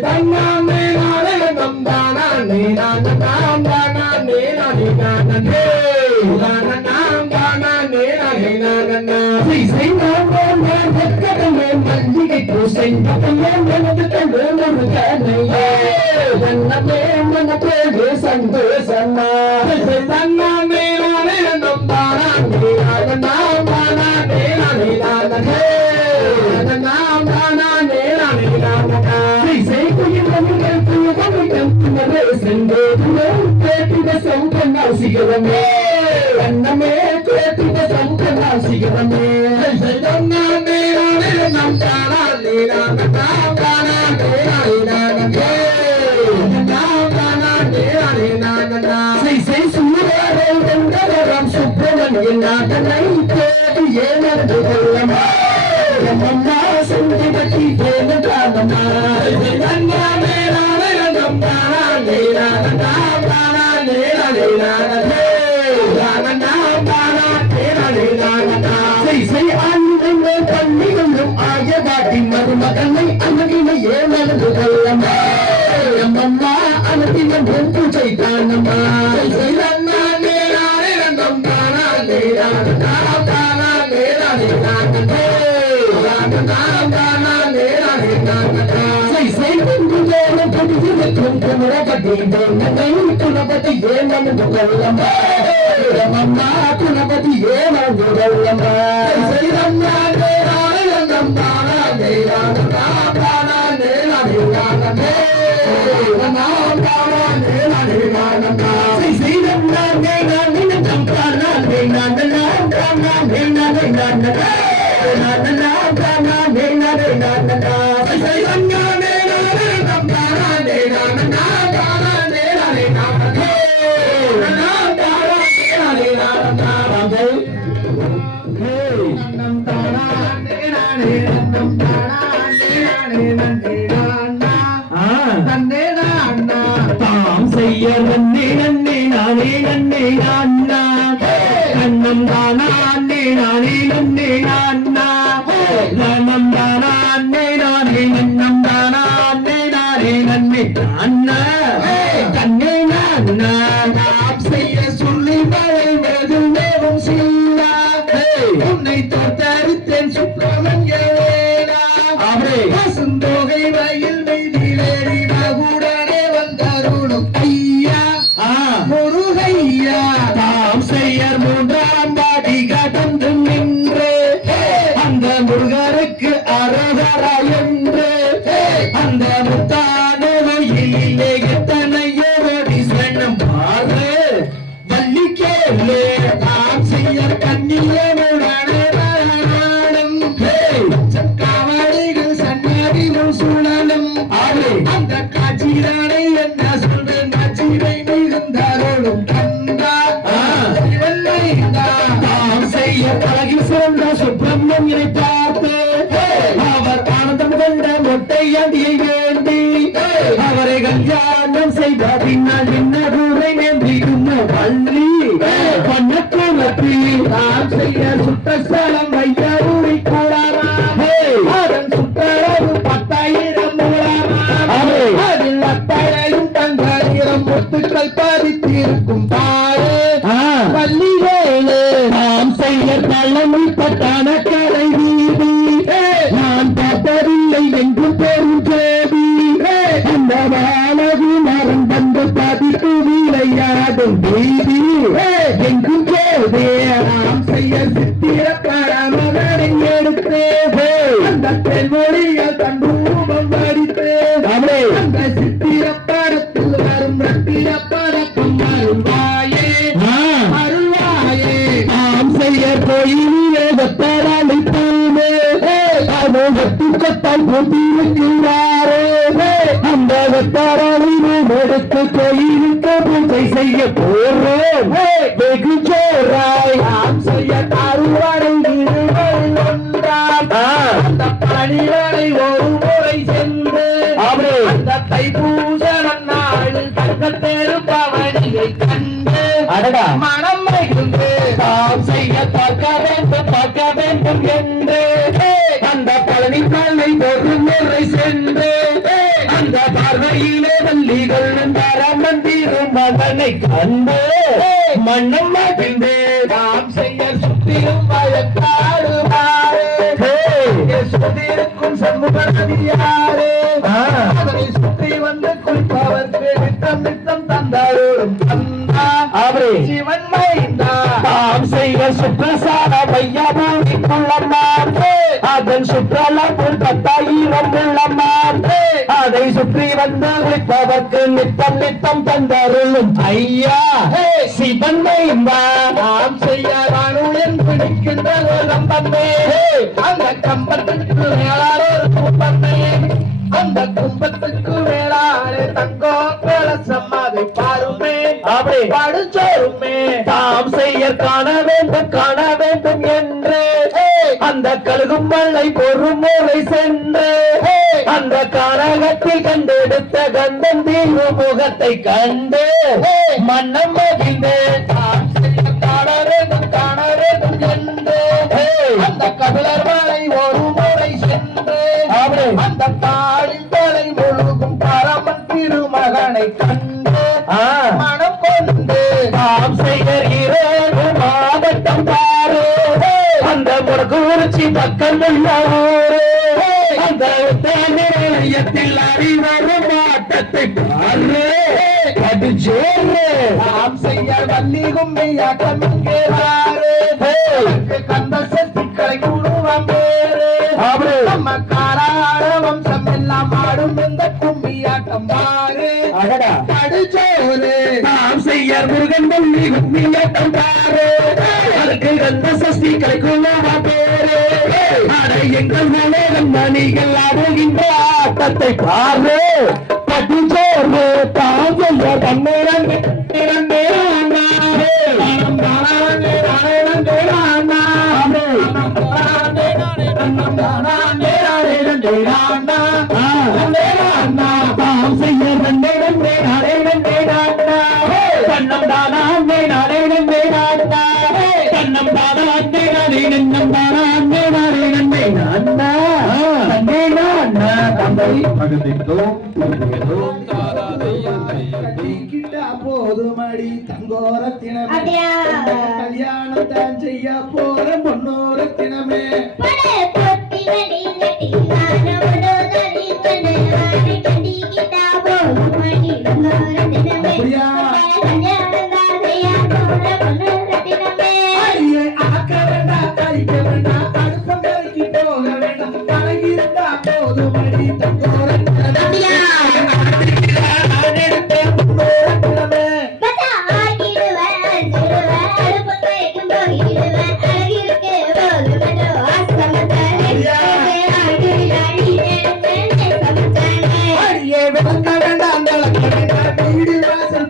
தன்னாமே நானே நம் தானே நான் நாம் தானே நானே நானே நாம் தானே நானே நானே செய்வானே மக்களே மல்லிகை பூசை பக்கமே மனது கண்டு ஒரு கண்ணையே தன்னமே மனதே சந்தோஷமா தன்னாமே நானே நம் தானே நாம் தானே நானே நானே அன்னமே கேட்டிட சங்கநாசிகரமே நம் தானே சூரரம் சுப்பிரமணியன் நாதனை தேடி ஏனது கொள்ளமா அம்மா சுந்திபதி பேன தானமா தன்னாமே நானே நம் தானே மருமகனை அழகினை ஏனது கொள்ளமா அம்மா அனுப்பின பூஜை தானமா நம் தானே குணபதி ஏனது கொள்ளமா அம்மா குணபதி ஏனது கொள்ளமா நம் தானே தாம் செய்ய நன்னே நன்னே நானே நன்னே நான்னா கண்ணம் தானா அன்னே நானே நன்னே நான்னா கண்ணம் தானா அன்னே நானே நன்னம் தானா அன்னே நானே நன்னே நான்னா கண்ணே நான்னா தாம் செய்ய சொல்லி மழை மேலும் மேலும் சில்லா உன்னை தோத்தரித்தேன் சுற்றமன் ஏவேனா அவரே பசுந்தோகை வயல் மெய்திலேறி மகுடனே வந்தருளும் ஐயா முருகையா தாம் செய்யர் மூன்றாம் பாடி கடந்து நின்று அந்த முருகருக்கு அரோகரா என்று அந்த முத்தானவையிலே எத்தனையோ சனம் பாரு வள்ளிக்கேலே தாம் செய்யர் கண்ணியனுடனே வரணம் காவடிகள் சன்னாடிகள் சூழலும் அந்த காட்சியிலே என்ன சொல்வேன் காட்சியை மிகுந்தாரோடும் கண்டா தாம் செய்ய பழகி சிறந்த சுப்பிரமணியனை பார்த்து அவர் ஆனந்தம் கொண்ட மொட்டை அடியை வேண்டி அவரை கல்யாணம் செய்த பின்னால் என்ன குறை நன்றிடும் பள்ளி பண்ணக்குளத்தில் நாம் செய்ய சுற்றஸ்தலம் வையருளி கூடாராம் அதன் சுற்றளவு 10,000 மூலமாம் அதில் அத்தனையும் தங்களிடம் முத்துக்கள் பதித்திருக்கும் பாரு பள்ளிகளே நாம் செய்ய தலைமை பட்டான கடை வீதி நான் பார்த்ததில்லை எங்கும் பெரும் சேதி அந்த வாழகு மரம் வந்து பதித்து விளையாடும் வீதி எங்கும் போதே நாம் செய்ய சித்திர பரமகனை எடுத்தே அந்த தென்மொழியால் தன் ரூபம் வடித்தே அந்த சித்திர படத்தில் வரும் ரத்திர படக்கம் அருள்வாயே அருள்வாயே நாம் செய்ய கோயிலே வெப்பராளி பூமே அது வெட்டுக்கத்தால் போட்டிருக்கிறாரே அந்த வெப்பராளினும் எடுத்து கோயிலுக்கு பூஜை செய்ய போறோம் வெகு ஜோராய் நாம் செய்ய அறுவடை இருவரில் ஒன்றாம் அந்த பணிவரை ஒரு முறை சென்று அந்த தைப்பூசணம் நாளில் தங்கத்தேரு பவனியை கண்டு மனம் மகிழ்ந்து நாம் செய்ய பார்க்க வேண்டும் என்று அந்த பழனி காலை ஒரு முறை சென்று அந்த பார்வையிலே வள்ளிகள் மந்திரும் மகனை கண்டு மன்னம் மகிழ்ந்து நாம் செய்ய சுத்திரும் வயக்காடுவாரே சுத்திருக்கும் சண்முகனடியாரே அதனை சுற்றி வந்து குளிப்பவர்க்கு நித்தம் நித்தம் தந்தாரும் தந்தா சிவன் மைந்தா நாம் செய்ய சுற்றசார வையபூமி குள்ளம்மான் அதன் சுற்றளவில் 10,000 உள்ளம்மான் அதை சுற்றி வந்து குளிப்பவர்க்கு நித்தம் நித்தம் தந்தருளும் ஐயா சிவன் மைந்தா நாம் செய்ய ராணு என்று நிற்கின்ற ஒரு கம்பமே அந்த கம்பத்துக்கு மேலாரோ கும்பமே அந்த கும்பத்துக்கு மேலாரே தங்கோ கலசம் அதை பாருமே அப்படி படுச்சோருமே தாம் செய்ய காண வேண்டும் என்று அந்த கழுகும் மலை ஒரு முறை சென்று அந்த காரகத்தில் கண்டெடுத்த கந்தன் தீவு முகத்தை கண்டு மன்னம் மகிழ்ந்து தாம் செய்ய காண வேண்டும் என்று அந்த கபிலர் மலை ஒரு முறை சென்று அந்த தாளின் தலை முழுகும் பரமன் திருமகனை கண்டு மனம் கொண்டு தாம் செய்ய 2 மாவட்டம் பாரு அந்த முடக்குறிச்சி பக்கம் உள்ள ஊரு அந்த நிலையத்தில் அறிவரும் ஆட்டத்தை பாரு நாம் செய்ய வள்ளி கும்மியாட்டம் இங்கேறாரு கந்த சக்திகளை குழுவம் பேரு நம்ம காராட வம்சம் எல்லாம் ஆடும் இந்த கும்மியாட்டம் பாரு கடுச்சோறு நாம் செய்ய முருகன் வள்ளி கும்மியாட்டம் பாரு அதுக்கு கந்த சக்திகளை குழுவம் பேரு அடை எங்கள் உலகம் மணிகள் ஆடுகின்ற ஆட்டத்தை பாரு கடுச்சோறு தாம் செய்ய தன்னிறந்து போதுமடி தங்கோரத்தினமே கல்யாணம் தான் செய்ய போற பொன்னோரத்தினமே ஆக்க வேண்டாம் கழிக்க வேண்டாம் அடுப்பம் கழிக்கு போக வேண்டாம் பழகிருந்தா போதுமடி தங்கோரத்தினமே வீடு வாசல்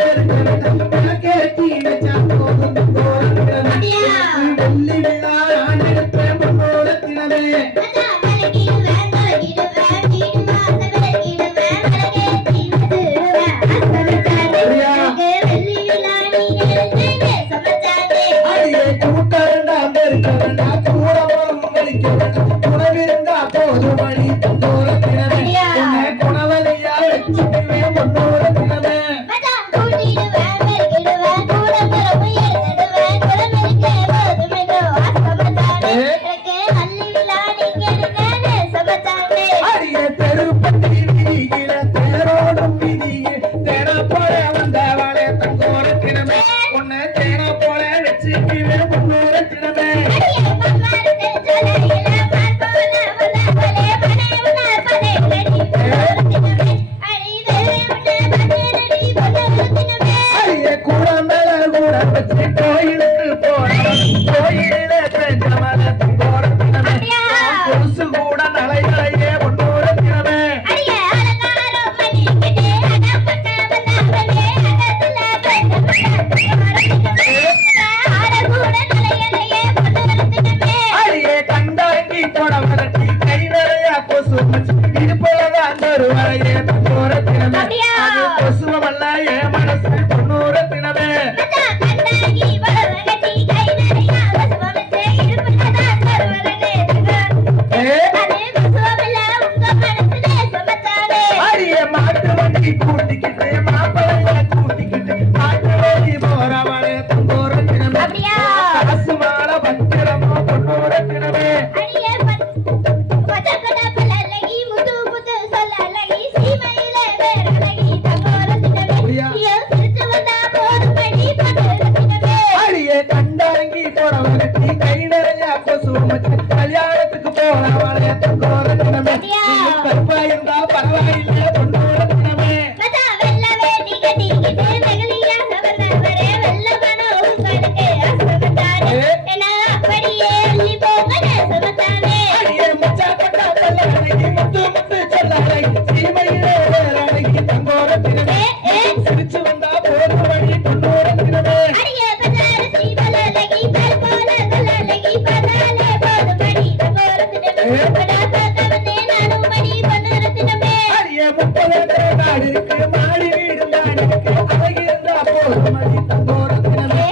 போதும் அடி தங்கோரத்தினமே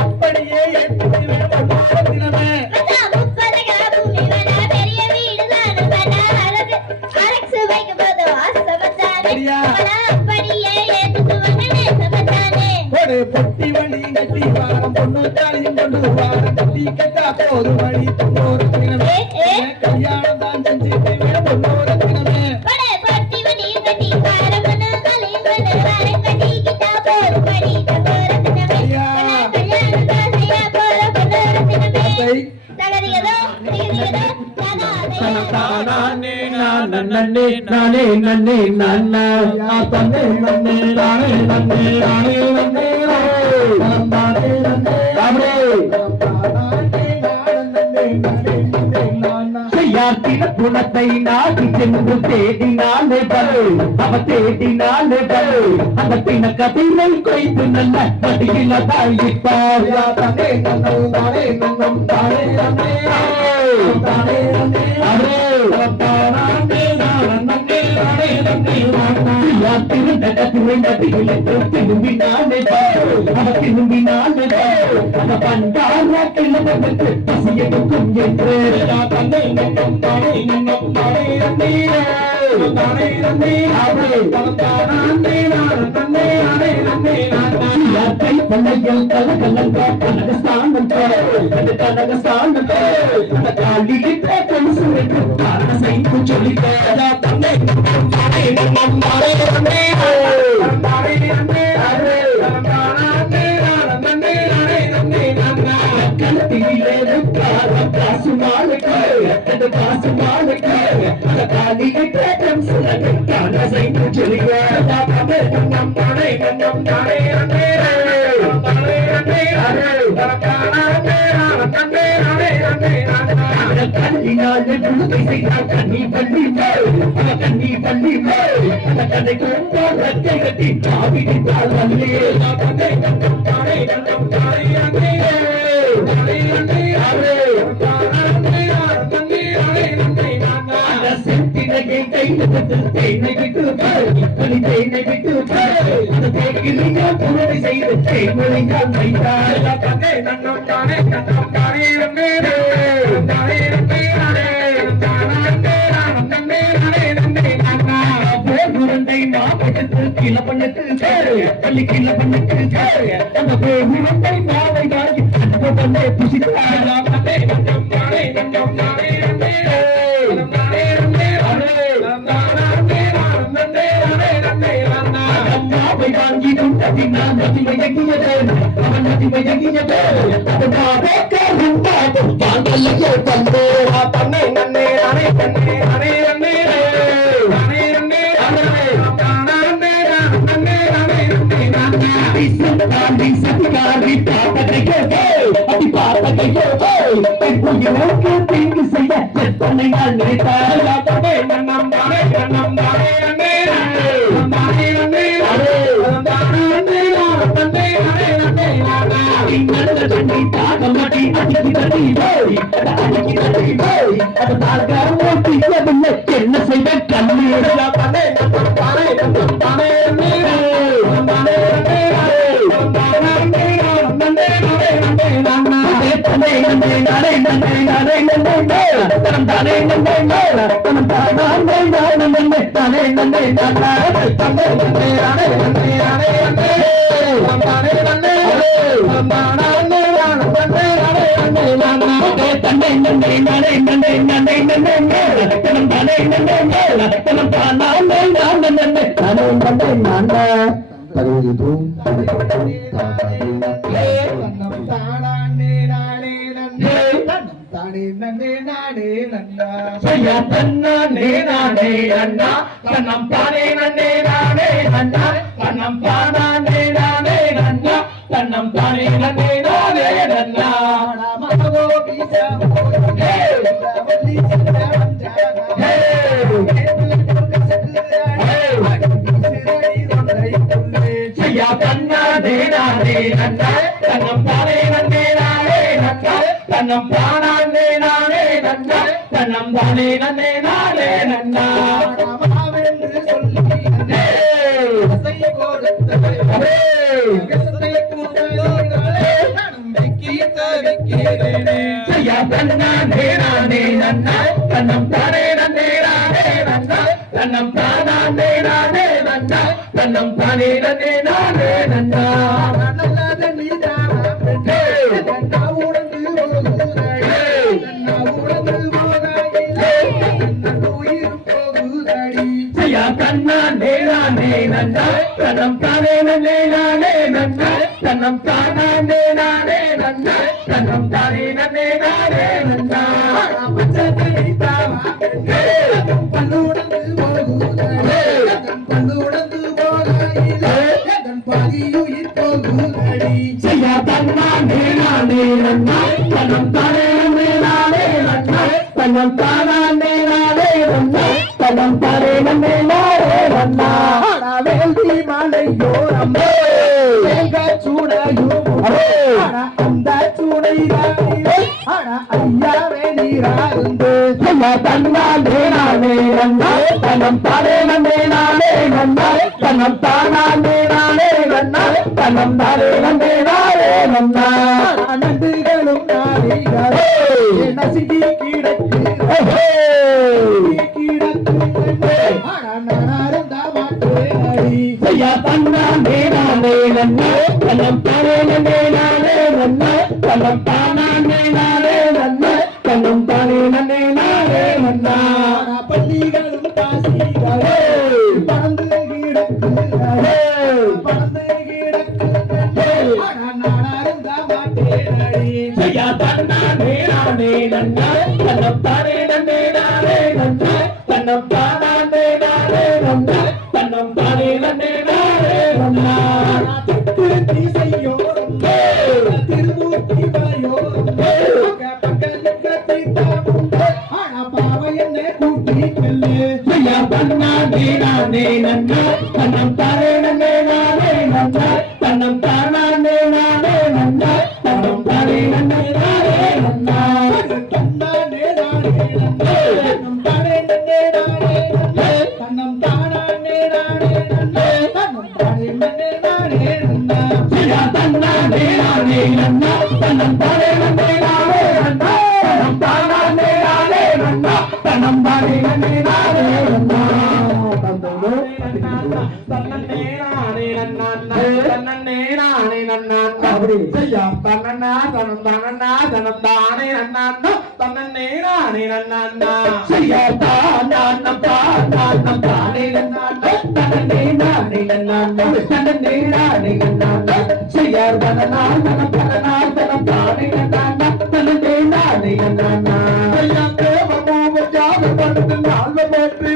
அப்படியே ஏற்றுவேன் பொன்னோரத்தினமே ஒரு பொட்டி வழி கட்டி வாரம் பொண்ணு தாலியும் கொண்டு வாரம் கட்டி கட்டா போதும் வழி பொன்னோரத்தினமே கல்யாணம் தான் செஞ்சுட்டு பொன்னோரத்தினமே நன்னே நானே நன்னே நன்னா தன்னே நன்னே நானே நன்னே நானே நன்னே நானே நன்னே செய்யாத்தின குணத்தை நாடி சென்று தேடினாலே பரு அவ தேடினாலே பரு அந்த பின்ன கதிரை கொய்து நல்ல மடியில தாழ்விப்பார் தானே நன்னும் தானே நன்னும் தானே நன்னே தானே நன்னே அரே தானே நன்னே தானே நன்னே யாத்திருந்த கதிரை மடியில திரும்பினாலே பரு அவ திரும்பினாலே பரு அந்த பண்டார கிளம்புக்கு பசியெடுக்கும் என்று தன்னை நன்னும் தானே நன்னும் தானே நன்னே தானே நன்னே அரே தானே நன்னே நானே நன்னே யாத்தை பள்ளையில் கலகலங்க கனகஸ்தானம் கனகஸ்தானம் காலிகிட்ட கொலுசு என்று காரண செய்து சொல்லிக்க தன்னை நன்னும் தானே நன்னும் தானே நன்னே தானே நன்னே அரே தானே நன்னே நானே நன்னே நன்னா கலத்திலே காசு மாலுக்கு அந்த காசு மாலுக்கு அந்த காலிகிட்ட கொலுசு காரண செய்து சொல்லிக்க தன்னை நன்னும் தானே நன்னும் தானே நன்னே கண்ணினாலே புழுகை செய்தால் கண்ணி பள்ளி கண்ணி பள்ளி அந்த கதை கொண்டால் ரத்தை கட்டி காவிடித்தால் வல்லே தன்னை நன்னும் தானே நன்னும் தானே நன்னே தானே நன்னே அரே தானே நன்னே நன்னே அந்த செந்தினையை கையிலிருந்து தேனை விட்டு கனி தேனை விட்டு அந்த தேக்கிலிங்க புறவை செய்து தேன்மொழியால் வைத்தார் தன்னை நன்னும் தானே நன்னும் தானே நன்னே தானே நன்னே உருண்டை மாவட்டத்து கீழ பண்ணுக்கு பள்ளி கீழ பண்ணுக்கு அந்த உருண்டை மாவை வாங்கி பண்ணே புசித்தாரா தன்னை நன்னும் தானே நன்னும் தானே நன்னே தானே நன்னே அரே தானே நன்னே மாவை வாங்கி கொண்டதினா நதி மயங்கியது அவன் நதி மயங்கியது அது பாவக்காரும் பாவம் தாங்கல்லையோ தந்தே தன்னை நன்னே நானே தன்னே நானே நன்னே நானே நன்னே சத்தாண்டி சத்திகாரி பாப்பதையோ அடி பாப்பதையோ பெண்ணுக்கு தீங்கு செய்ய எத்தனை நாள் நினைத்தார் தன்னை நன்னம் தானே நன்னம் தானே நன்னே தானே நன்னே அரே தானே நன்னே நானே நன்னே நல்ல தண்ணி தாகம் அடி அடிக்கி தண்ணி போய் அடிக்கி தண்ணி போய் அது நாள்காரம் ஓட்டியதில்லை என்ன செய்த கண்ணீர் தன்னை நன்னம் தானே நன்னம் தானே நன்னே தானே நன்னே சொல்லி செய்யா தன்னானே நானே நன்னா தன்னம் தானே நன்னே நானே நன்னா தன்னம் தானே நானே நன்னா தன்னம் தானே நன்னே நானே நன்னா செய்யா தன்னானே நானே நன்னா தன்னம் தானே நன்னே நானே நன்னா தன்னம் தானே நானே நன்னா தன்னம் தானே நன்னே நானே நன்னா செய்யா தன்னானே நானே நன்னா தன்னம் தானே நன்னே நானே நன்னா தன்னம் தானே நானே நன்னா தன்னம் தானே நன்னே நானே நன்னா வேல்வி மலையோரம் சூடையும் அந்த சூடை ஐயாவே நீராருந்து செய்யா தன்னானே நானே நன்னா தன்னம் தானே நன்னே நானே நன்னா தன்னம் தானே நானே நன்னா தன்னம் தானே நன்னே நானே நன்னா நன்றிகளும் நாளைகளே நசுங்கி கிடக்கு செய்யா தன்னானே நானே நன்னா தன்னம் தானே நன்னே நானே நன்னா தன்னம் தானே நானே நன்னா தன்னம் தானே நன்னே நானே நன்னா பள்ளிகளும் பாசிகளே பறந்து கிடக்கு பறந்து கிடக்கு நானாருந்தா மாட்டேனடி செய்யா தன்னானே நானே நன்னா தன்னம் தானே நன்னே நானே நன்னா தன்னம் தானே நானே நன்னா தன்னம் தானே நன்னே நானே நன்னா தெற்கு திசையோரம் திருமூர்த்தி மலையோரம் பக்கத்துக்கு தீர்த்தம் பாவை என்ன கூட்டி செல்லு செய்யா தன்னானே நானே நன்னா தன்னம் தானே நன்னே நானே நன்னா தன்னம் தானே நானே நன்னா தன்னம் தானே நன்னே நானே நன்னா தன்னானே நானே தன்னம் தானே நன்னே நானே தன்னம் தானே நானே தன்னம் தானே நன்னே நானே செய்யா தன்னானே நானே நன்னா தன்னம் தானே நன்னே நானே நன்னா தன்னம் தானே நானே நன்னா தன்னம் தானே நன்னே நானே நன்னா தன்னே நானே தன்னே நானே அப்படி செய்யா தன்னனா தனம் தனனா தனம் தானே நன்னா தன்னே நானே நன்னா செய்யா தானம் தானே நன்னா தன்னே நானே நன்னா தன்னே நானே நன்னா செய்யா தனனா தனம் தானே நன்னா தன்னே நானே நன்னா செய்யா தேவமோக ஜாத படுத்து நாள் போற்றி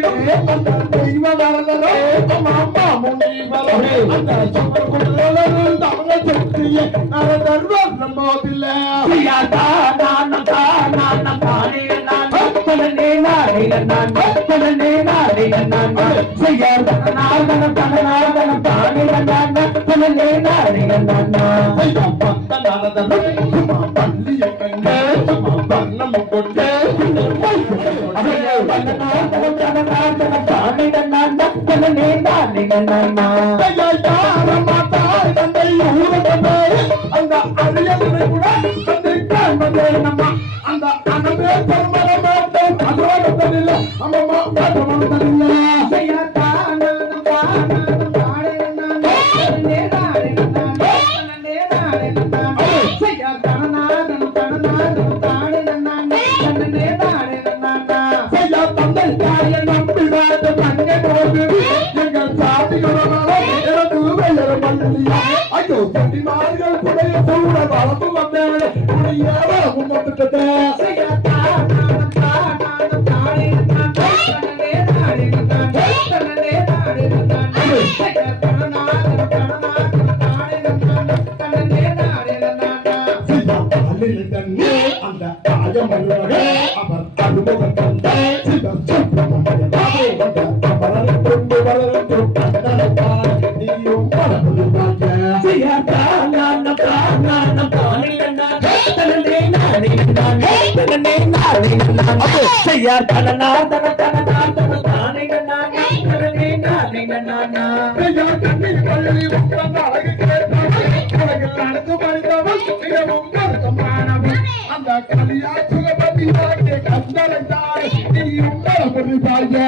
அந்த தெய்வ வரலரோ அம்மா முனி வரலரோ அந்த சொந்தக்குள்ளலரோ தமிழ சக்தியே நான் தருவார் நம்மோதில்லை செய்யா தானம் தானே நன்னா தன்னே நானே நன்னா தன்னே நானே நன்னா செய்யா தனனா தனம் தானே நன்னா தன்னே நானே நன்னா செய்யா பந்தனானதனோ சும்மா பள்ளியை கண்டு சும்மா பன்னமும் கொண்டு ஐயோ சண்டிமார்கள் புடைய சூட வளர்த்து வந்தேன் அந்த தாயம் அவர் அனுபவம் தந்த கொண்டு வளரும் நீயும் செய்யா தன தானே ஐயா கண்ணில் பள்ளி உட்கார்ந்த அழகு கேட்டவள் உலகில் நடந்து படித்தவள் மிகவும் வருத்தமானவள் அந்த கலியா சுகபதியாகிய கந்தனை தாய் நீயும் பலபடி பாய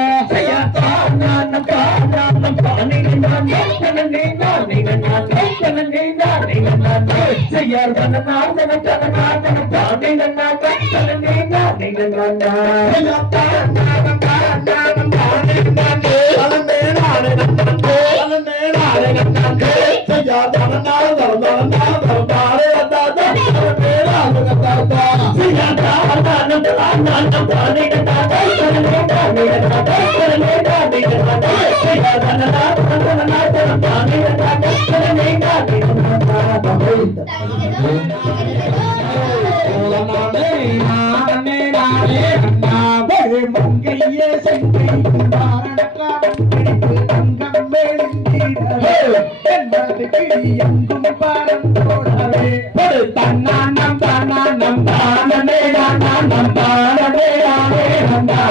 மங்கையே செங்கை தங்கம் மேலிந்திடவே என்பது கிளி எங்கும் பறந்தோடவே தன்னானம் தானானம் தானே நானானம் தானே நானே நந்தா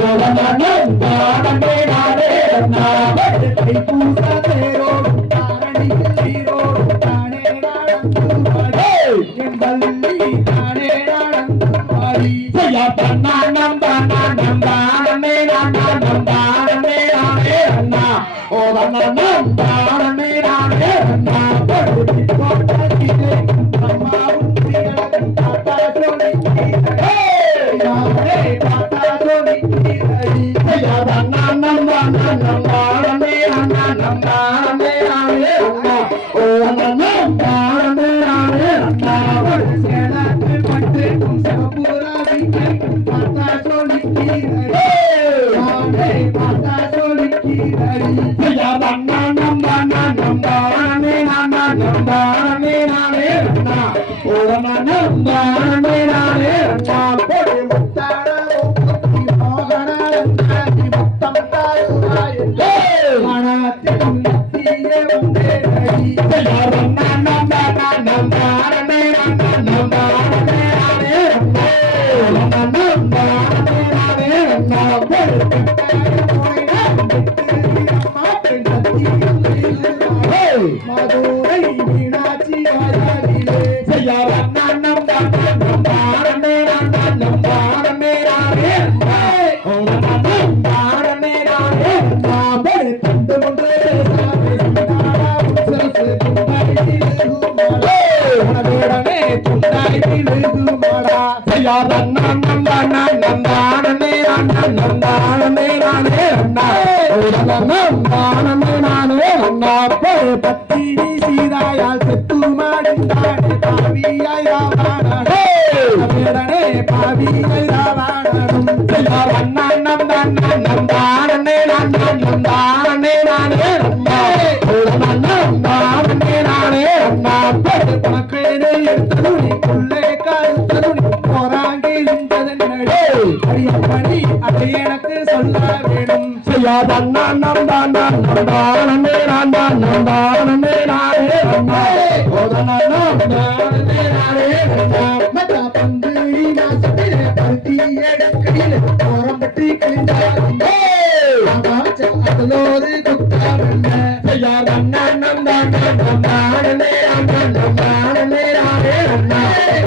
ஓடனம் தானே நானே நந்தா தைப்பூச தேரோடு தாரணியில் நீரோடு தானே நாடந்துவாடி என் வள்ளி தானே நாடந்துவாடி செய்யா தன்னானம் தானானம் தானே நானானம் தானே நானே நந்தா ஓடனம் தானே நானே நந்தா படுத்தி கோட்டத்திலே அம்மாவும் பிரியனும் தாத்தா ஜோடி நானே தாத்தா ஜோடி செய்யா தன்னானம் தானானம் தானே நானானம் தானே நானே நந்தா ஓடனம் தானே நானே நந்தா சேலத்து பட்டுக்கும் சிவபுராதி கைக்கும் தாத்தா ஜோடி நானே தாத்தா ஜோடி செய்யா தன்னானம் தானானம் தானே நானானம் தானே நானே நந்தா ஓடனம் தானே நானே நந்தா பொடி முத்தாடோ புத்தி மோகனாலம் காதி முத்தம் தாயுராயே மனத்தில் நத்தியே வந்தே நடி செய்யா தன்னானம் தானானம் தானே நானானம் தானே நானே நந்தா ஓடனம் தானே நானே நந்தா பொடி மதுரை மீனாட்சி வாயாடிலே செய்யா தன்னானம் தானானம் தானே நானானம் தானே நானே நந்தா ஓடனம் தானே நானே நந்தா பொடி தந்து முன்றே சாமி நாடா உச்சரசு துண்டாடி லகுமாடா உனவேடனே துண்டாடி லகுமாடா செய்யா தன்னானம் தானானம் தானே நானானம் தானே நானே நந்தா ஓடனம் தானே நானே நந்தா பொடி பத்தினி சீதாயால் செத்து மாடிந்தானே பாவியாய் ராவணனே வேடனே பாவியாய் ராவணனும் செய்யா தன்னானம் தானானம் தானே நானானம் தானே நானே நந்தா ஓடனம் தானே நானே நந்தா பொடி பணக்கேனே எடுத்ததுனி உள்ளே கருத்ததுனி போராங்கி நின்றதென்னடே அரியப்பணி அதை எனக்கு சொல்ல வேணும் செய்யா தன்னானம் தானானம் தானே நானானம் தானே நானே நந்தா ஓடனம் தானே நானே நந்தா மதா பந்து நாசத்திலே பருத்தி எடுக்கையிலே ஓரம் பற்றி கிழிந்தாருந்தே அதலோரு துக்காவல்ல செய்யா தன்னானம் தானானம் தானே நானானம் தானே நானே நந்தா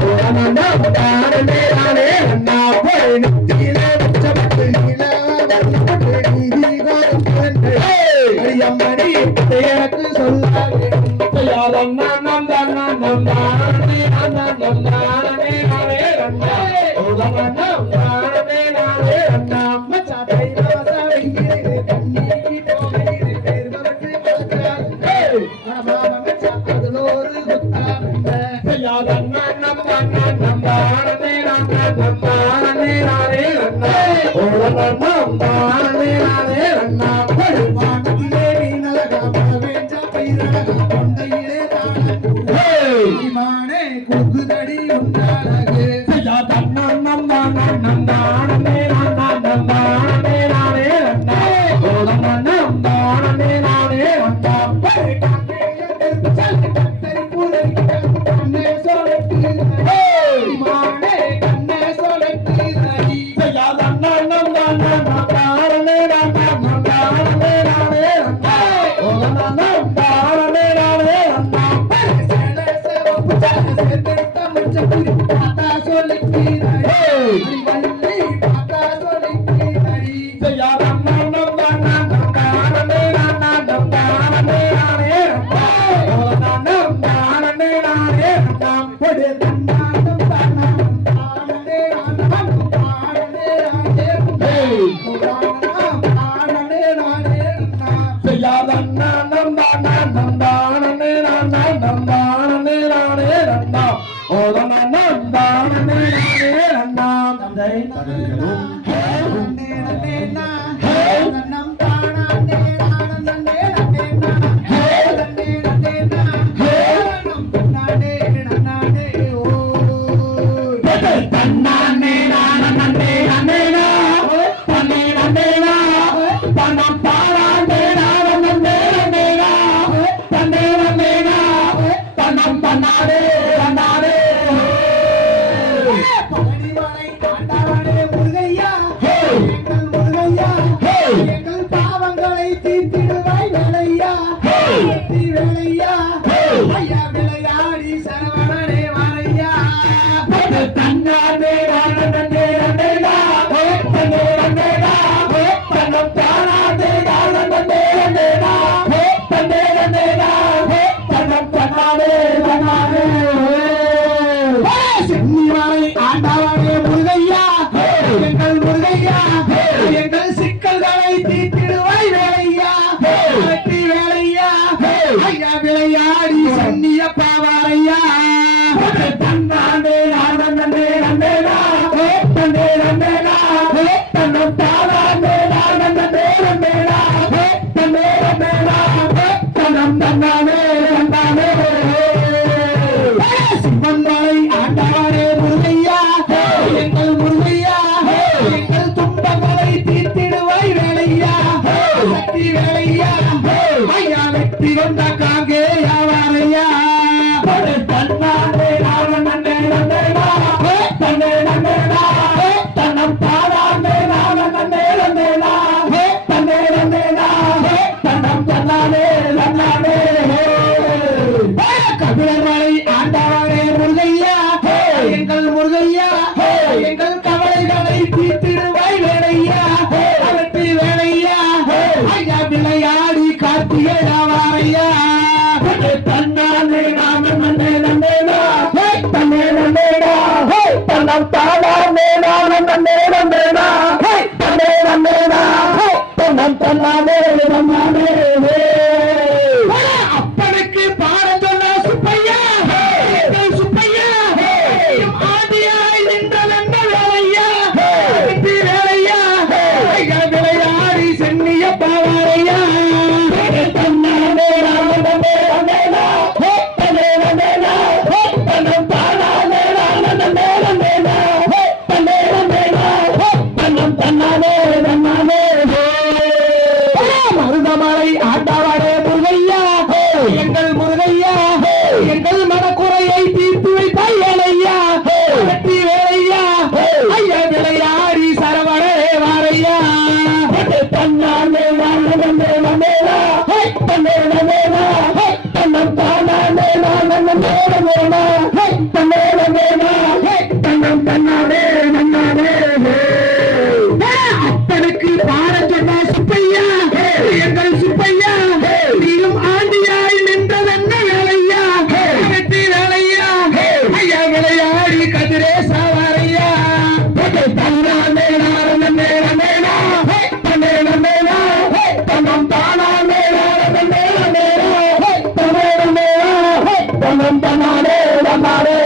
ஓடனம் தானே நானே நந்தா போய் நெத்தியிலே உச்சப்பட்டு இளவரசப்பட்டு நீதி கோரப்பட்டு அரியம்மணி எனக்கு சொல்ல வேண்டும் செய்யா தன்னானம் தானானம் தானே நானானம் தானே நானே நந்தா ஓடனம் தானே நானே நந்தா மச்சா தைவச வெங்கிலே கண்ணிக்கு போகையிலே பேர்வரட்டு பலக்காரு மாமா மச்சா அதலோரு துக்காவல்ல செய்யா தன்னானம் தானானம் தானே நானானம் தானே நானே நந்தா ஓடனம் தானே நானே நந்தா பொடி வானத்திலே நீனலகா மனவேஞ்சா பயிரழகா கொண்டையிலே தானே இமானே குகுதடி உண்டாலகு செய்யா தன்னானம் தானானம் தானே நானானம் தானே நானே நந்தா ஓடனம் தானே நானே நந்தா பொடி காக்கேயன் செல்ல கத்தரி புலை கண்ணே சோலைக்கு இமானே கண்ணே சோலைக்கு நடி செய்யா தன்னானம் தானானம் தானே நானானம் தானே நானே நந்தா வள்ளி பார்த்தா சொல்லிட்டு நடி செய்யாத நம் தானே நானே நம் தானே நானே நம் தானே நானே நம் கொடு தன்னானம் தானம் தானே நானம் தானே நானே புராணம் தானே நானே நாம் செய்யாத நம் தானே நானே நம் தானே நானே நம் ஓதன நம் தானே நானே நம் நந்தை நன்னே நன்னே நா நன்னம் தானே நானம் நன்னே நன்னே நா நன்னே நன்னே நா நன்னம் தானே நன்னானே ஓ தன்னானே நானே நானே நா தன்னே நன்னே நா தன்னம் தானே நானே நன்னே நா தன்னே நன்னே நா தன்னம் தன்னானே நன்னானே பழனிமலை ஆண்டவனே முருகையா எங்கள் முருகையா எங்கள் பாவங்களை தீர்த்திடுவாய் வேலையா வெற்றி வேலையா ஐயா விளையாடி சரவணனே வாரையா தன்னானே நானே நன்னே நா தன்னே நன்னே நா தன்னம் தானே நானே நன்னே நா தன்னே நன்னே நா தன்னம் தன்னானே நன்னானே சென்னிமலை ஆண்டவனே முருகையா எங்கள் முருகையா எங்கள் சிக்கல்களை தீர்த்திடுவாய் வேலையா வெற்றி வேலையா ஐயா விளையாடி சன்னிய பாவாரையா தன்னானே நானே நன்னே நா தன்னே நன்னே நா தன்னம் தானே நானே நன்னே நா தன்னே நன்னே நா தன்னம் தன்னானே நன்னானே சிவன்மலை ஆண்டவனே முருகையா எங்கள் முருகையா எங்கள் துன்பங்களை தீர்த்திடுவாய் வேலையா சக்தி வேலையா ஐயா வெற்றி கொண்ட காங்கே யாவாரையா தன்னானே நானே நன்னே நா தன்னே நன்னே நா தன்னம் தானே நானே நன்னே நா தன்னே நன்னே நா தன்னம் தன்னானே நன்னானே கபிலமலை ஆண்டவனே முருகையா எங்கள் முருகையா எங்கள் கவலைகளை தீர்த்திடுவாய் வேலையா வெற்றி வேலையா ஐயா விளையாடி கார்த்திகை யாவாரையா தன்னானே நானே நன்னே நா தன்னே நன்னே நா தன்னம் தானே நானே நன்னே நா தன்னே நன்னே நா தன்னம் தன்னானே நன்னானே அப்பனுக்கு பாட சொன்ன சுப்பையா எங்கள் சுப்பையா ஆதியாய் நின்ற நல்ல வேலையா வெற்றி வேலையா ஐயா விளையாடி சென்னிய பாவாரையா தன்னானே நானே நன்னே நா தன்னே நன்னே நா தன்னம் தானே நானே நன்னே நா தன்னே நன்னே நா தன்னம் தன்னானே நன்னானே மருதமலை ஆண்டவரே முருகையா எங்கள் முருகையா எங்கள் மனக்குறையை தீர்த்து வைத்தாய் வேலையா வெற்றி வேலையா ஐயா விளையாடி சரவணே வாரையா தன்னானே நானே நன்னே நா தன்னே நன்னே நா தன்னம் தானே நானே நன்னே நா தன்னே நன்னே நா தன்னம் தன்னானே நன்னானே அப்பனுக்கு பாட சொன்ன சுப்பையா எங்கள் சுப்பையா நீயும் ஆண்டியாய் நின்றதென்ன வேலையா வெற்றி வேலையா ஐயா விளையாடி கதிரே சாவாரையா தன்னானே நானே நன்னே நா தன்னே நன்னே நா தன்னம் தானே நானே நன்னே நா தன்னே நன்னே நா தன்னம் தன்னானே நன்னானே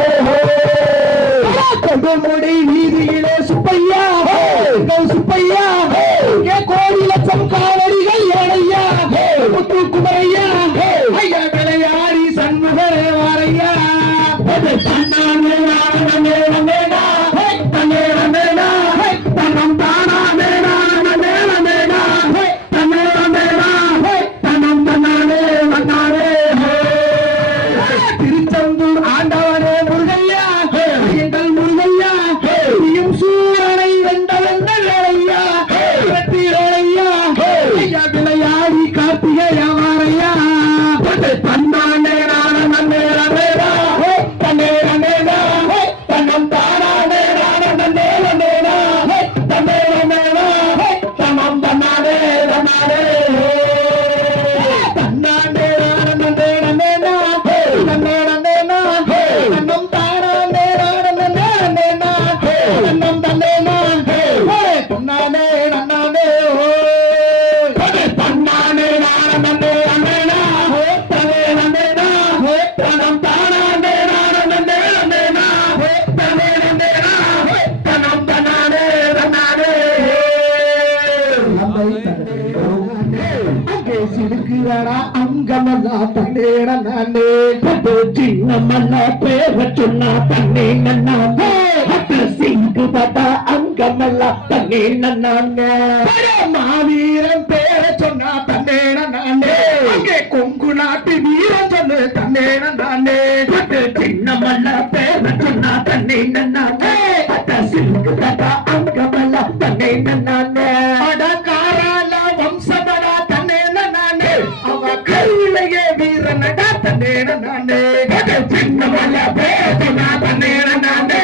அங்கமெல்லா தன்னேன நானே சின்ன மல்ல பேர சொன்னா தன்னே நானே சிங்கு பதா அங்கமெல்லா தன்னே நானே மாவீரன் பேர சொன்னா தன்னேன நானே அங்கே கொங்கு நாட்டு வீரன் சொன்ன தன்னேன நானே சின்ன மல்ல பேர சொன்னா தன்னே நானே சிங்கு பதா அங்கமெல்லா தன்னே நானே அடகாரால வம்சபடா தன்னேன நானே அவ கருவிலையே வீரனடா தன்னேன நானே சின்ன மல்ல பேர சொன்னா தன்னே நானே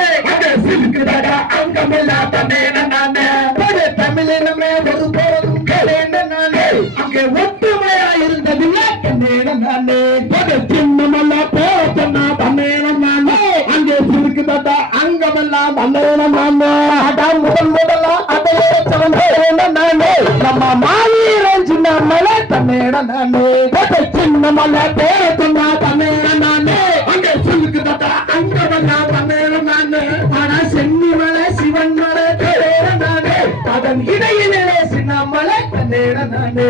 சில்குதடா அங்கமெல்லா தன்னே நானே தமிழினமே ஒரு போதும் கேளேன நானே அங்கே ஒற்றுமையா இருந்ததில்லை தன்னேன நானே சின்ன மல்ல பேர சொன்னா தன்னே நானே அங்கே சிறுக்குதடா அங்கமெல்லாம் தன்னேன நானே முதலா அதையே சொன்னேன் நானே நம்ம மாவீரன் சின்ன மலை தன்னேன நானே சின்ன மல்ல பேர சொன்னா தன்னே நானே அங்கே சிறுக்குதடா அங்கமெல்லாம் தன்னேன நானே ஆனா சென்னிமலை சிவன் மலை தன்னேன நானே அதன் இடையிலே சின்ன மலை தன்னேன நானே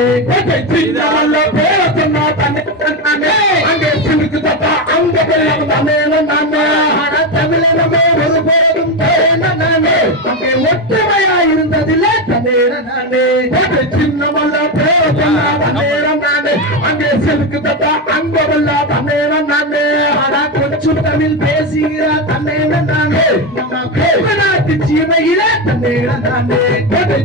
சின்ன மல்ல பேர சொன்னா தன்னே நானே அங்கே சிறுக்குதடா அங்கமெல்லாம் தன்னேன நானே ஆனா தமிழனமே ஒரு போதும் தன்னேன நானே அங்கே ஒற்றுமையா இருந்ததில்லை தன்னேன நானே சின்னமல்ல பேர சொன்னா தன்னே நானே அங்கே சிறுக்குதடா அங்கமெல்லாம் தன்னேன நானே ஆனா கொஞ்சம் தமிழ் பேசுகிற தன்னேன நானே நம்ம நாட்டு சீமையில தன்னேன நானே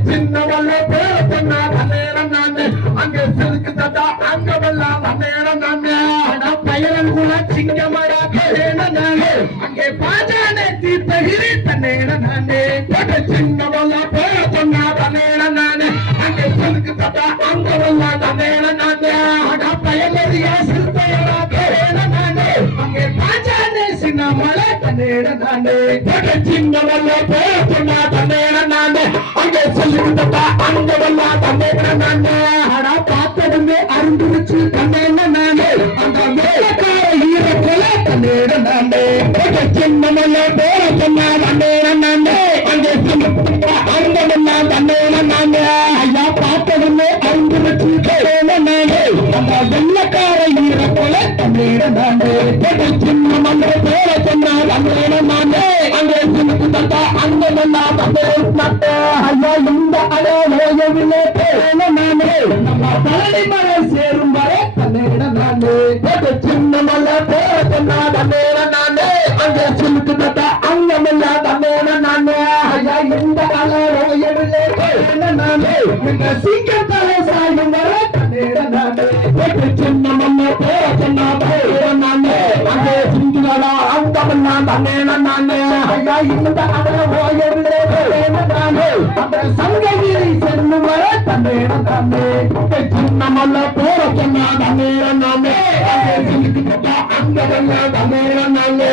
சின்னமல்ல பேர சொன்னா தன்னே நானே அங்கே சிறுக்குதடா அங்கமெல்லாம் தன்னேன நானே ஆனா பயணம் கூட சிங்கமடா தன்னேன நானே அங்கே பாஜானே தீர்த்தகிரி தன்னேன நானே சின்னமல்ல பேர சொன்னா தன்னே நானே அங்கே சிறுக்குதடா அங்கமெல்லாம் தன்னேன நானே ஆனா பயமறியா சிறுத்தையடா தன்னேன நானே அங்கே பாஜானே சின்னமலை தன்னேன நானே சின்னமல்ல பேர சொன்னா தன்னே நானே அங்கே சொல்லிவிட்டா அங்கமெல்லாம் தன்னே நானே ஆனா பார்த்ததுமே அருந்துருச்சு தன்னேன நானே அந்த வேலைக்கார ஈரத்துல தன்னேன நானே சின்னமல்ல பேர சொன்னா தன்னே நானே அங்கே சொல்லிவிட்டா அங்கமெல்லாம் தன்னே நானே ஐயா பார்த்ததுமே அருந்துருச்சு தன்னேன நானே அந்த வெள்ளக்கார ஈரத்துல தன்னேன நானே சின்னமல்ல பேர சொன்னா தன்னே நானே அங்கே சொல்லிவிட்டா அங்கமெல்லாம் தன்னே நானே ஐயா இந்த அலையிலே தேன நானே நம்ம பழனி மலை சேரும் வரை தன்னேன நானே சின்னமல்ல பேர சொன்னா தன்னே நானே அங்கே சொல்லிவிட்டா அங்கமெல்லாம் தன்னே நானே ஐயா இந்த அலையிலே தேன நானே இந்த சீக்கிரத்தாலே சாயும் வரை தன்னேன நானே சின்னமல்ல பேர சொன்னா தன்னே நானே அங்கே சிந்துகளா அங்கமெல்லாம் தன்னே நானே ஐயா இந்த அலையிலே தேன நானே அந்த சங்ககிரி செல்லும் வரை தன்னேன நானே சின்னமல்ல பேர சொன்னா தன்னே நானே அங்கே சொல்லிவிட்டா அங்கமெல்லாம் தன்னே நானே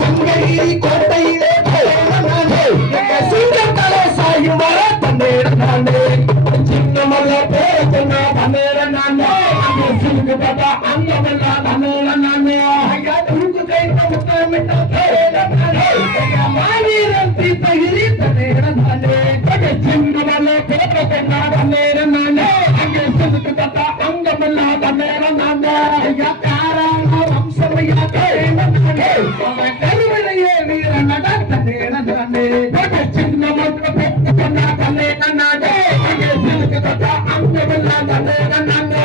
சங்ககிரி கோட்டையிலே தேன நானே இந்த சீக்கிரத்தாலே சாயும் வரை தன்னேன நானே சின்னமல்ல பேர சொன்னா தன்னே நானே அங்கே சொல்லிவிட்டா அங்கமெல்லாம் தன்னே நானே ஐயா தூக்கு கைத்த முத்தமிட்ட தேன நானே ஐயா மாவீரன் தீர்த்தகிரி தன்னேன நானே சின்னமல்ல பேர சொன்னா தன்னே நானே அங்கே சொல்லிவிட்டா அங்கமெல்லாம் தன்னே நானே ஐயா காரான வம்சமையா தேன நானே அவன் கருவிலையே வீரனட தன்னேன நானே சின்னமல்ல பேர சொன்னா தன்னே நானே அங்கே சொல்லிவிட்டா அங்கமெல்லாம் தன்னே நானே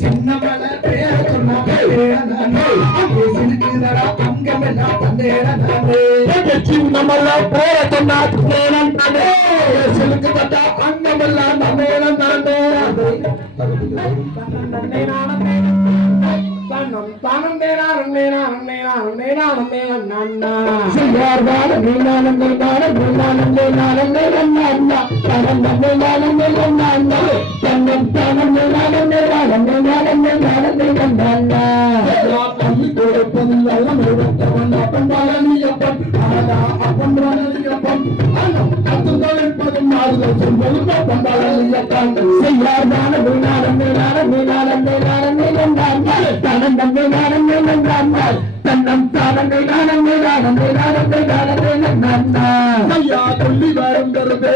சின்னமல பேர சொன்னா தேன நானே அங்கே சிறுக்குதடா அங்கமெல்லாம் தன்னேன நானே சின்னமல்ல பேர சொன்னா தன்னே நானே சொல்லிவிட்டா அங்கமெல்லாம் தன்னே நானே ஐயா கொல்லி வருங்கிறது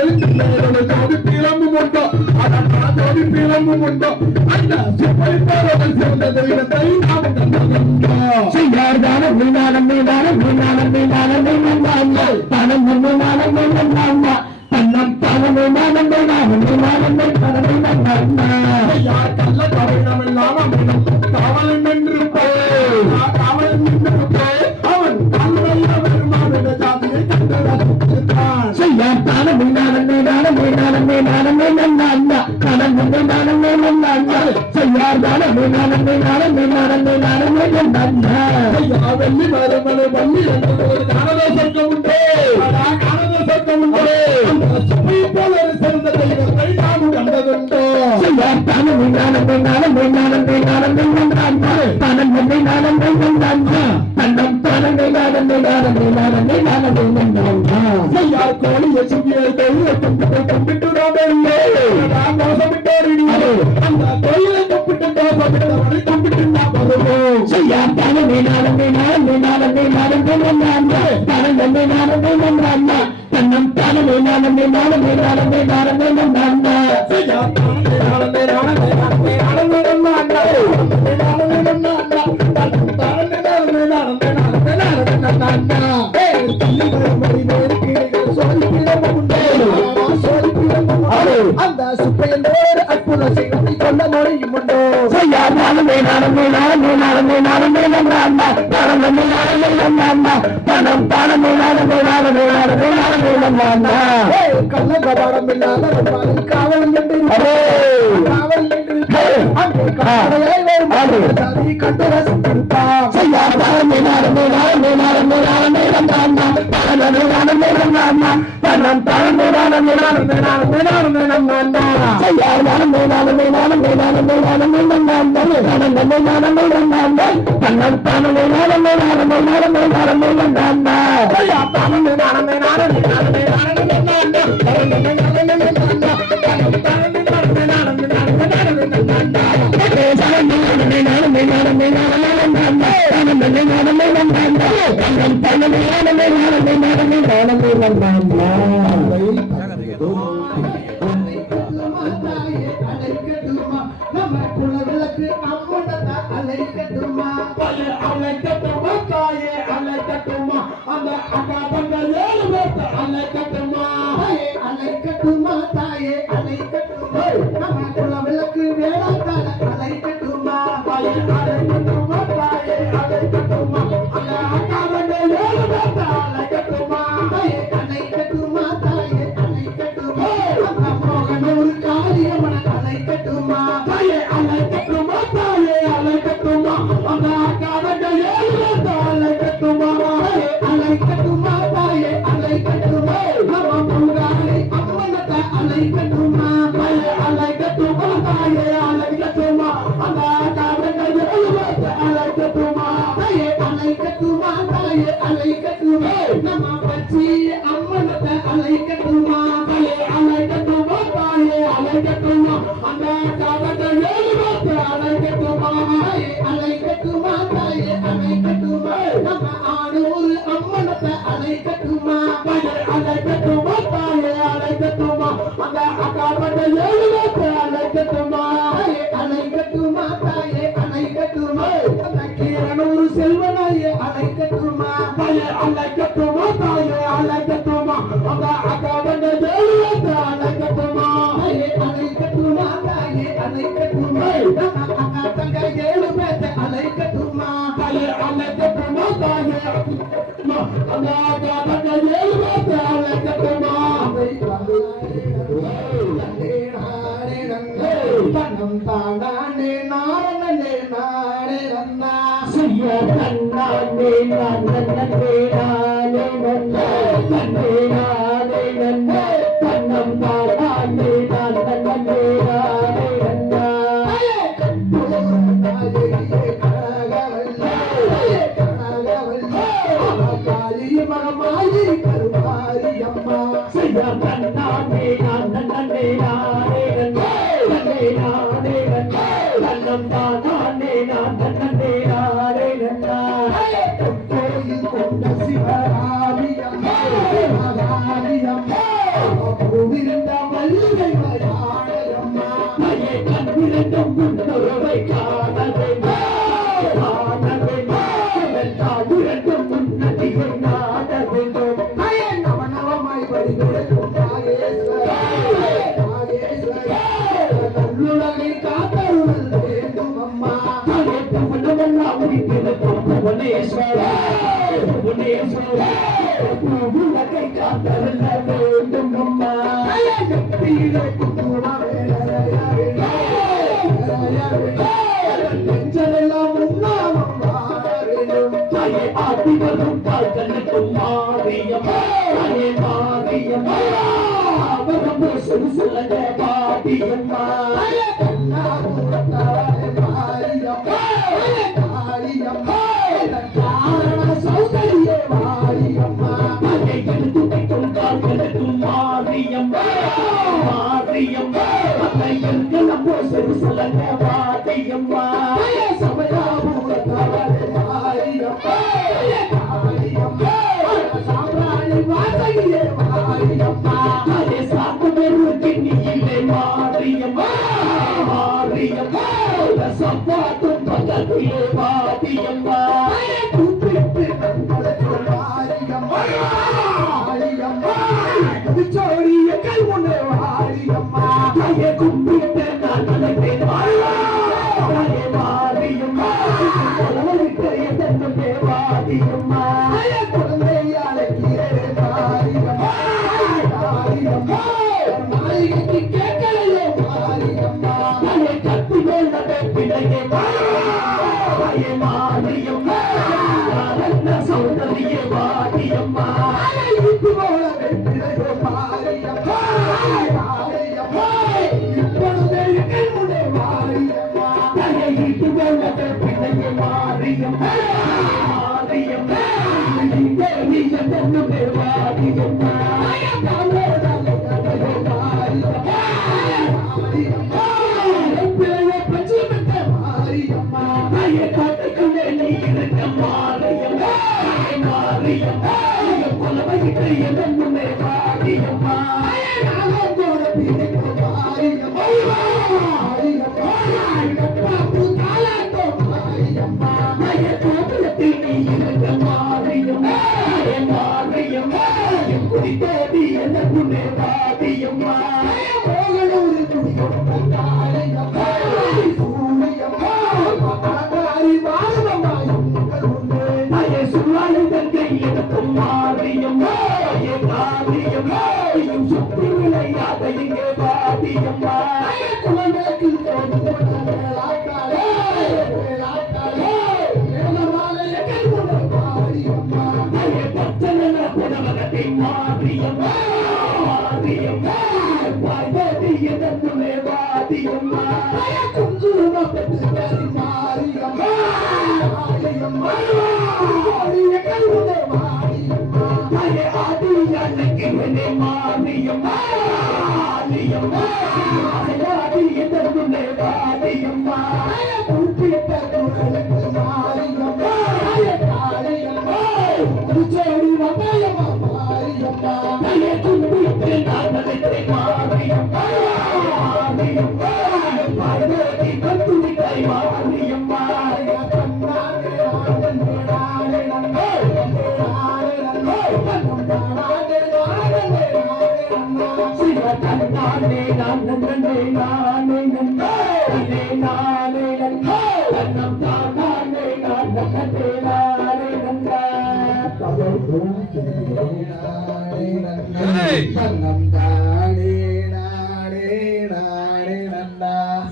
ஜோதி பிளம்பு மட்டும் அதான் ஜோதி விளங்கும் உண்டோ அந்த சுப்பை போலவன் சிறந்த தெய்வத்தை நாம் கண்டதுண்டோ செய்யார்தான மீனானம் மீனானம் மீனானம் மீனானம் மீனானம் பணம் மீனானம் மீனானம் தன்னம் பணம் மீனானம் மீனானம் மீனானம் மீனானம் யார் கள்ள கவனம் இல்லாம காவலன் என்று காவலன் என்று அவன் கல்லைய பெருமானிட ஜாதியை கண்டு ரசித்தான் செய்யார்தான மீனானம் மீனானம் மீனானம் மீனானம் மீனானம் பணம் மீனானம் மீனானம் செய்யார்தான மீனானம் மீனானம் மீனானம் மீனானம் மீனானம் வெள்ளி மறுமலை வள்ளி என்று ஒரு காணத சொர்க்கம் உண்டு காணத சொர்க்கம் உண்டு அந்த சுமை போல சிறந்த தெய்வத்தை நாம் கண்டதுண்டோ செய்யார்தான மீனானம் மீனானம் மீனானம் மீனானம் மீனானம் பணம் மீனானம் மீனானம் தன்னம் பணம் மீனானம் மீனானம் மீனானம் மீனானம் மீனானம் யார் கோழியை சுங்கியை கோழியை கும்பிட்டு அந்த கோயிலை கும்பிட்டு தோசமிட்டவனை கும்பிட்டு நான் வருவோம் செய்யார்தான மீனானம் மீனானம் மீனானம் மீனானம் மீனானம் பணம் மீனானம் மீனானம் தன்னம் பணம் மீனானம் மீனானம் மீனானம் மீனானம் மீனானம் அந்த சுப்பையோடு அற்புத செய்வதை சொல்ல முடியும் உண்டோ செய்யார்தான மீனானம் மீனானம் மீனானம் மீனானம் மீனானம் பணம் மீனானம் மீனானம் பணம் பணம் மீனானம் மீனானம் மீனானம் மீனானம் மீனானம் கள்ள கபாடம் இல்லாத காவல் என்று காவல் என்று அங்கே காவலையாய் வரும் ஜாதி கண்டு ரசித்திருப்பான் செய்யார்தான மீனானம் மீனானம் மீனானம் மீனானம் மீனானம் பணம் மீனானம் மீனானம் பணம் பணம் மீனானம் மீனானம் மீனானம் மீனானம் மீனானம் செய்யார்தான மீனானம் மீனானம் மீனானம் மீனானம் மீனானம் பணம் மீனானம் மீனானம் பணம் பணம் மீனானம் மீனானம் மீனானம் மீனானம் மீனானம் செய்யார்தான மீனானம் மீனானம் மீனானம் மீனானம் நம்ம குலவிளக்கு அம்மனதா அலைக்கட்டுமா அலைக்கட்டுமா தாயே அலைக்கட்டுமா அந்த அக்கா தங்க 7 பேர்த்த அலைக்கட்டுமா அலைக்கட்டுமா தாயே அலைக்கட்டுமா நம்ம குலவிளக்கு வேளாக்கால அலைக்கட்டுமா அலைக்கட்டுமா தாயே அலைக்கட்டுமா அந்த அக்கா தங்க 7 பேர்த்த அலைக்கட்டுமா அலைக்கட்டுமா தாயே அலைக்கட்டுமா நம்ம மோகனூர் காரியமன அலைக்கட்டுமா அலைக்கட்டுமா தாயே அலைக்கட்டுமா அந்த அக்கா தங்க 7 பேர்த்த அலைக்கட்டுமா அலைக்கட்டுமா தாயே அலைக்கட்டுமா நம்ம முருகானை அம்மனத்தை அலைக்கட்டுமா அலைக்கட்டுமா தாயே அலைக்கட்டுமா அந்த அக்கா தங்க 7 பேர்த்த அலைக்கட்டுமா அலைக்கட்டுமா தாயே அலைக்கட்டுமா நம்ம பச்சி அம்மனத்தை அலைக்கட்டுமா அலைக்கட்டுமா தாயே அலைக்கட்டுமா அந்த அக்கா தங்க 7 பேர்த்த அலைக்கட்டுமா அலைக்கட்டுமா தாயே அலைக்கட்டுமா நம்ம ஆனூர் அம்மனத்தை அலைக்கட்டுமா அலைக்கட்டுமா தாயே அலைக்கட்டுமா அந்த அக்கா தங்க 7 பேர்த்த அலைக்கட்டுமா அலைக்கட்டுமா தாயே அலைக்கட்டுமா அந்த கீரனூர் செல்வனாயே அலைக்கட்டுமா அலைக்கட்டுமா தாயே அலைக்கட்டுமா அந்த அக்கா தங்க 7 பேர்த்த அலைக்கட்டுமா அலைக்கட்டுமா தாயே அலைக்கட்டுமா நம்ம அக்கா தங்க 7 பேர்த்த அலைக்கட்டுமா அலைக்கட்டுமா தாயே அந்த அக்கா தங்க 7 பேர்த்த அலைக்கட்டுமா பணம் தானே நாரணே நாடே நன்னா செய்ய கண்ணாண்டே நான் நன்னே நானே நன்னே நன்னே நானே நன்னே தன்னம் தானே நான் நன்னே நானே நன்னா மகமாயி கருமாரி அம்மா செய்ய கண்ணாண்டே நான் நன்னே நானே நன்னே நன்னே நானே நன்னே தன்னம் தானே நான் நன்னே நானே நன்னா கோயில் கொண்ட சிவராமி அம்மா நவநவமாய் வழிநடக்கும் நல்லுலகை காத்தருள் வேண்டும் அம்மா உலகை காத்தருள் வேண்டும் அம்மா நெஞ்சலெல்லாம் உண்ணாமம் வாழவேண்டும் தாயே ஆதி வரும் பால்கனுக்கும் மாரியம்மா தாயே மாரியம்மா அவரம் சொல்லுங்க பாடியம்மா சௌந்தரிய மாரியம்மா எடுத்து வைக்கும் கால்களுக்கும் மாரியம்மா மாரியம்மா நம்ம சொல்லுங்க பாடியம்மா சமயாபூரத்தாலே மாரியம்மா மாரியம்மா சாம்ராணி வாசகியே மாரியம்மா மாரியம்மா மாரியம்மா சப்பாட்டும் பக்கத்திலே மாரியம்மா கூப்பிட்டு மாரியம்மா மாரியம்மா சோழிய கல் முன்னே மாரியம்மா கும்பிட்டு நான் நினைப்பேன் மாரியம்மா மாரியம்மா குழந்தையாலே கீழே மாரியம்மா மாரியம்மா நாயகி கேட்கலையே மாரியம்மா கத்தி மேல பிள்ளையே மாரியம்மா சௌந்தரிய மாரியம்மா போல பிள்ளையே மாரியம்மா மாரியம்மா இப்பொழுதே மாரியம்மா போல பிள்ளையே மாரியம்மா மாரியம்மா மாரியம்மா சுற்றி விளையாத இங்கே பாதியம்மா குழந்தைக்கு மாரியம்மா மாரியம்மா மாரியம்மா குங்கும பெற்று மாரியம்மா மாரியம்மா மாரியம்மா ஆதி அன்னைக்கு மாரியம்மா மாரியம்மா ஆதி எதற்கு மாரியம்மா குறிப்பிட்ட குரலுக்கு மாரியம்மா மாரியம்மா திருச்சேரி வந்தாயம்மா மாரியம்மா கும்பிட்டு நான் மாரியம்மா மாரியம்மா பார்வதி கத்துவிட்டாய் மாரியம்மா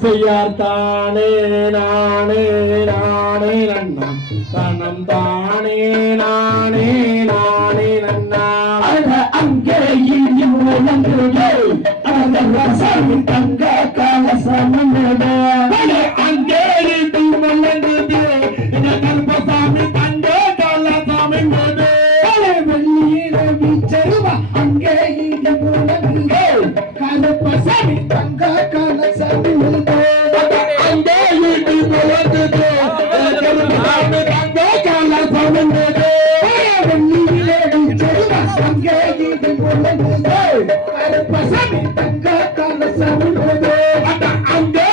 செய்யார்த்தானே நானே நானே நன்னா தனம் தானே நானே நானே நன்னா அங்கே தங்க கலசமனே அங்கே முழங்குது கல்பசாமி தங்க கலசாமி வெள்ளியில வீச்சருவா அங்கே முழங்குது கல்பசாமி தங்க கலசாமி அங்கே முழங்குது கல்பசாமி தங்க கலசாமி வெள்ளியில வீச்சருவா அங்கே முழங்குது கல்பசாமி தங்க கலசாமி அங்கே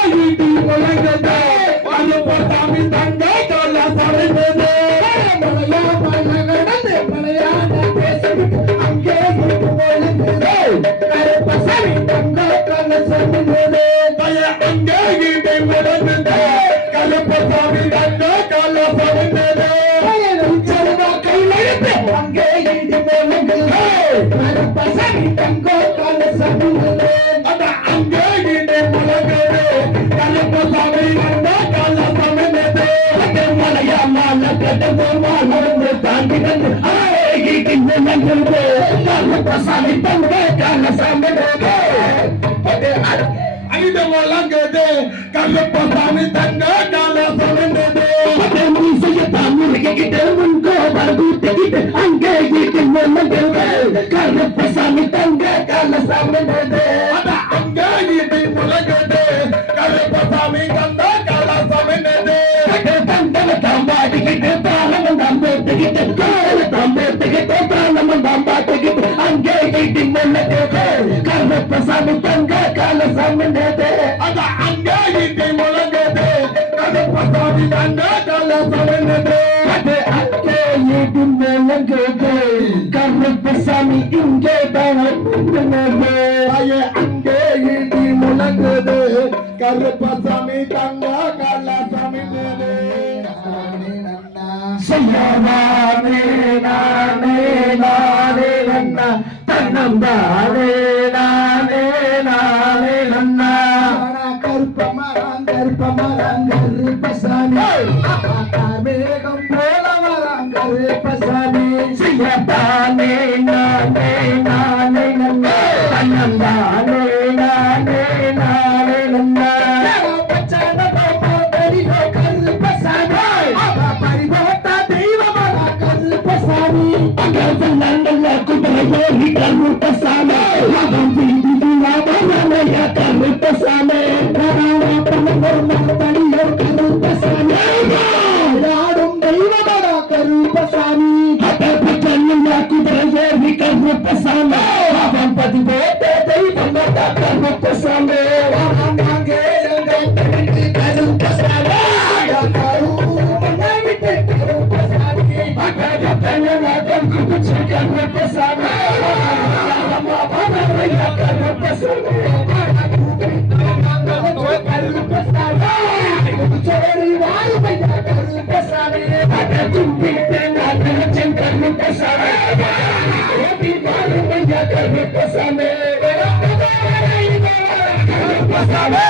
சாமினே அங்கே இடி முழங்குதே கருப்பசாமி தங்க கால சமிந்ததே அங்கே இடி முழங்குதே கருப்பசாமி தங்க கால சமிந்ததே அங்கே இடி முழங்குதே கருப்பசாமி தங்க கால சமிந்ததே மலையாள கடந்து தாண்டி வந்து இடி முழங்குதே கருப்பசாமி தங்க கால சமிந்ததே அகித முழங்குதே கருப்பசாமி தங்க கால சமிந்ததே அங்கே இடி முழங்குதே கருப்பசாமி தங்க கால சமிந்ததே அங்கே இடி முழங்குதே கருப்பசாமி தங்க கால சமிந்ததே தாம்பாட்டிக்கிட்டு தாளம் தாம்பேத்துக்கிட்டு தாம்பேத்துக்கிட்டு தாளம் தாம்பாட்டிக்கிட்டு அங்கே இடி முழங்குதே கருப்பசாமி தங்க கால சமிந்ததே அங்கே இடி முழங்குதே கருப்பசாமி தங்க கால சமிந்ததே அங்கே இடி முழங்குதே கருப்பசாமி இங்கே தானே அங்கே இடி முழங்குதே கருப்பசாமி தங்க கால சமிந்ததே செய்யவானே நானே நானே நன்னா தன்னம்பானே நானே நானே நன்னா கருப்பமரம் கருப்பசாமி மேகம் போல வரம் கருப்பசாமி செய்யத்தானே நானே நானே நன்னா தன்னம்பானே நானே நானே நன்னா குதிரையோடி கருப்பசாமி கருப்பசாமி யாரும் தெய்வமடா கருப்பசாமி குதிரையோடி கருப்பசாமி அவன் பதிவேட்ட தெய்வம் கருப்பசாமி கருப்பசாமி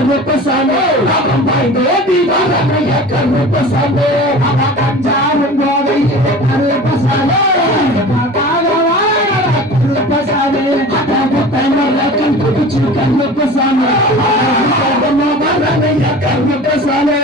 கருப்பசாமி அவன் பாய்ந்தோடி வரணைய கருப்பசாமி அவன் கஞ்சாவும் போதையே கருப்பசாமி கருப்பசாமி அதான் புடிச்சு கருப்பசாமி வரணைய கருப்பசாமி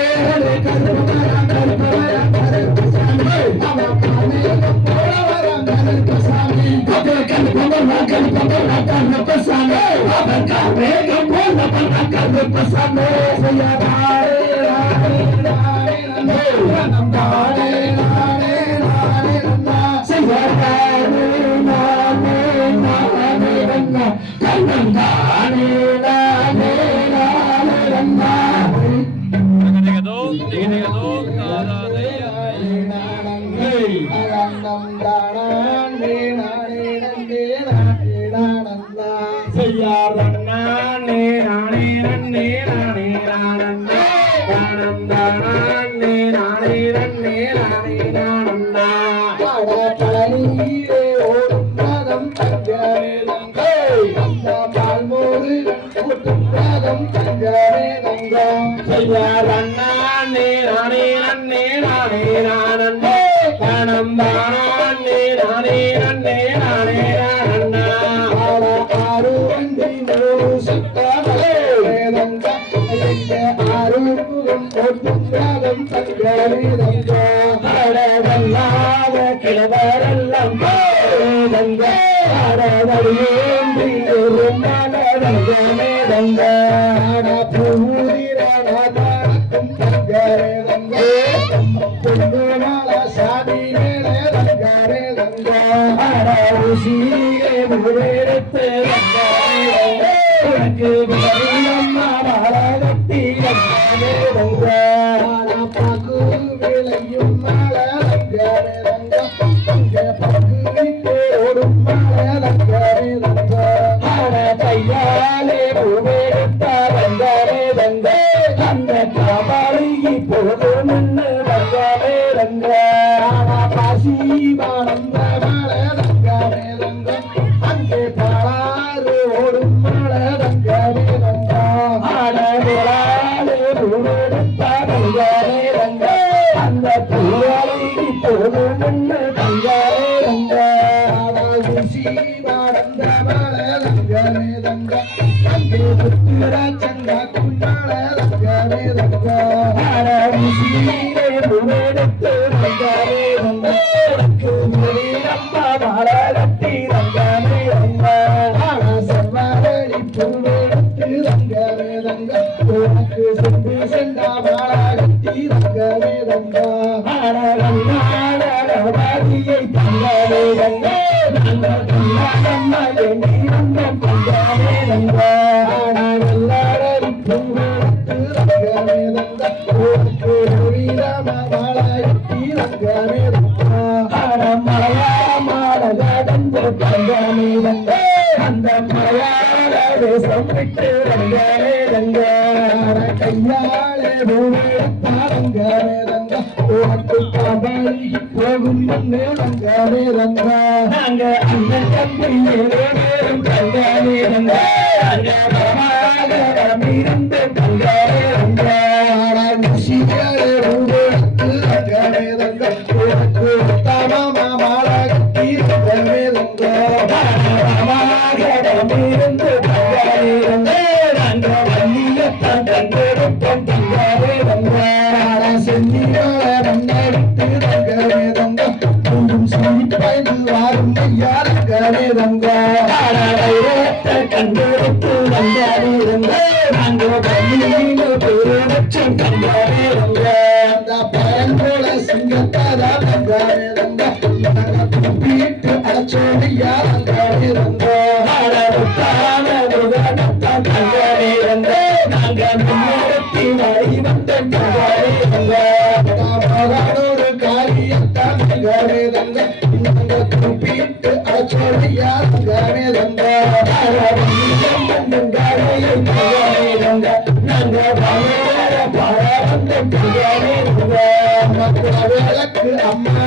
அம்மா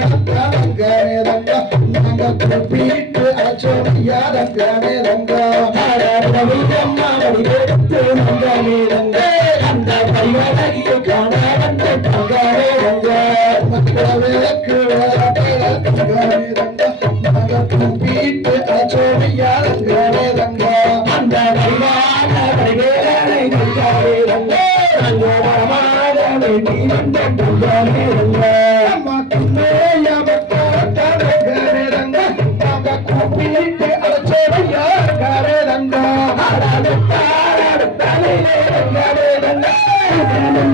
வீட்டு அச்சோமையா ரங்கவே ரங்க அந்த வரிவான வரிவேலனை நல்காவே ரங்க ரங்கோ வரமாக வேண்டி வந்த நல்காவே ரங்க அம்மா துணையா ரங்கவே ரங்க நாங்க கூப்பிட்டு அச்சோமையா ரங்கவே ரங்க அடுத்தாலே ரங்கவே ரங்க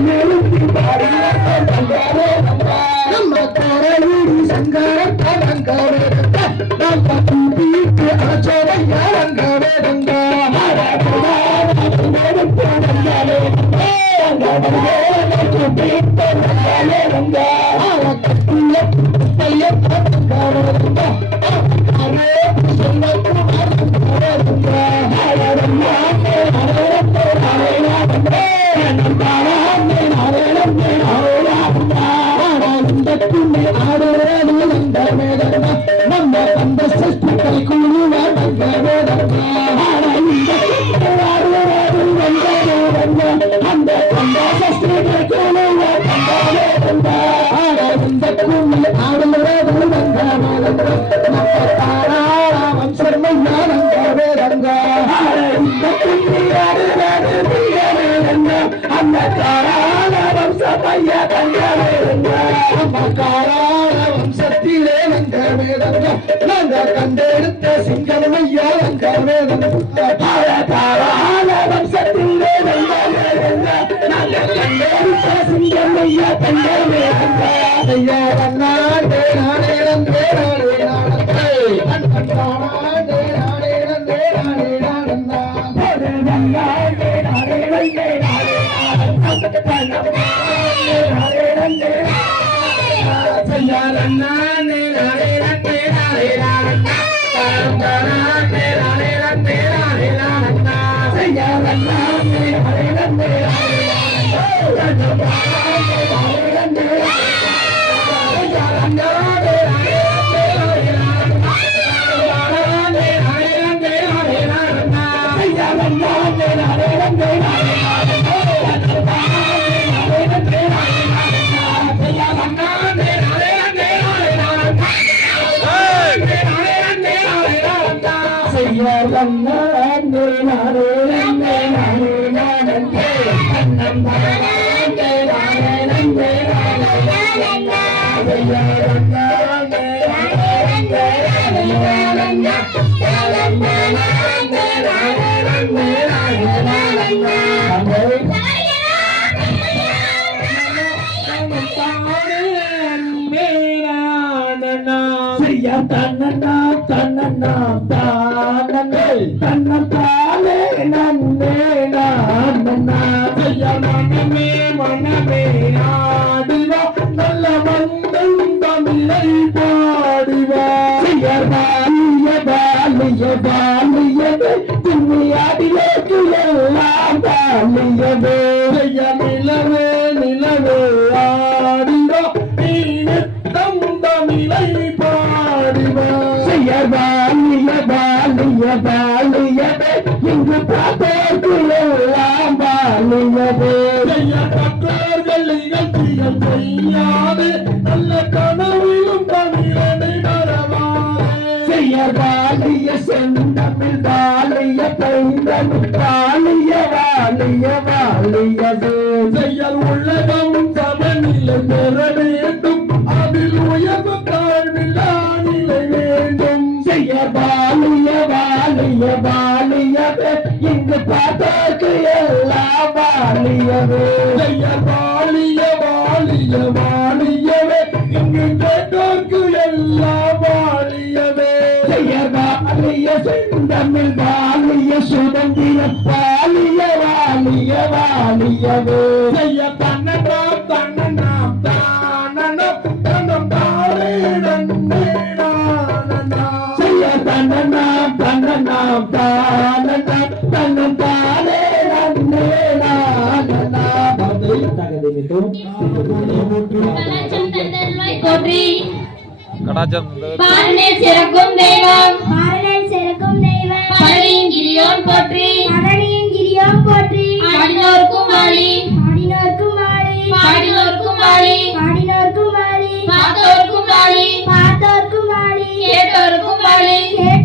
நிறுத்தி பாடி ரங்கவே ரங்க நம்ம கோரையூரி சங்கரப்ப ரங்கவே ரங்க நாங்க கூப்பிட்டு அச்சோமையா ரங்கவே ரங்க நம்ம அந்த சஷ்டிகளை குழுவாங்க அந்த வம்சத்திலே வந்த வேதங்க நாங்க கண்டெடுத்த சிங்கமையா வந்த வேதங்க வம்சத்திலே நாங்கள் கண்டெடுத்த சிங்கமையா தங்கமே ஐயா நாடே நாடே நந்தே நாடே நாடே நாடே நாடே நாடே நாடே தன்னண்ணா தன்னண்ணா தானே தன்னத்தாலே நன்னே நானண்ணா ஐயா மனமே மனமே ஆடிவா நல்ல மந்தம் தமிழை பாடிவா பாலிய பாலிய பாலியவே துணியாடிலே எல்லாம் பாலியவே ஐயா நிலவே நிலவே ஆடிவா நீ நித்தம் தமிழை பாலியவே இங்கு பார்த்தேற்கு எல்லாம் பாலியவே பக்தர்கள் நிகழ்ச்சிகள் செய்யாது நல்ல கனவிலும் தமிழனை மறவாதே செய்ய பாலிய செந்தமிழ் பாலிய பைந்தமிழ் பாலிய வாலிய வாலியவே செயல் உலகம் சமநிலை பெற வேண்டும் அதில் உயர்வு தாழ்வில்லா நிலை வேண்டும் செய்ய பாலிய வாலிய வாலியவே இங்கு பார்த்தேற்கு எல்லாம் வாலியவே செய்ய பாலிய வாலிய வாலியவே இங்கு கேட்டோர்க்கு எல்லாம் வாலியவே செய்ய பாலிய செந்தமிழ் வாலிய சுதந்திர பாலிய வாலிய வாலியவே செய்ய தன்னநாம் தன்னநாம் தானனம் தன்னம் தானே நன்னே நானனம் செய்ய தன்னனாம் தன்னனாம் தானனம் தன்னம் தானே நன்னே நானனம் போற்றி பாரனில் சிறக்கும் தெய்வம் பழனியின் கிரியோன் போற்றி ஆடினோர்க்கும் ஆளி பாடினோர்க்கும் ஆளி பார்த்தோர்க்கும் ஆளி எல்லோருக்கும் வழி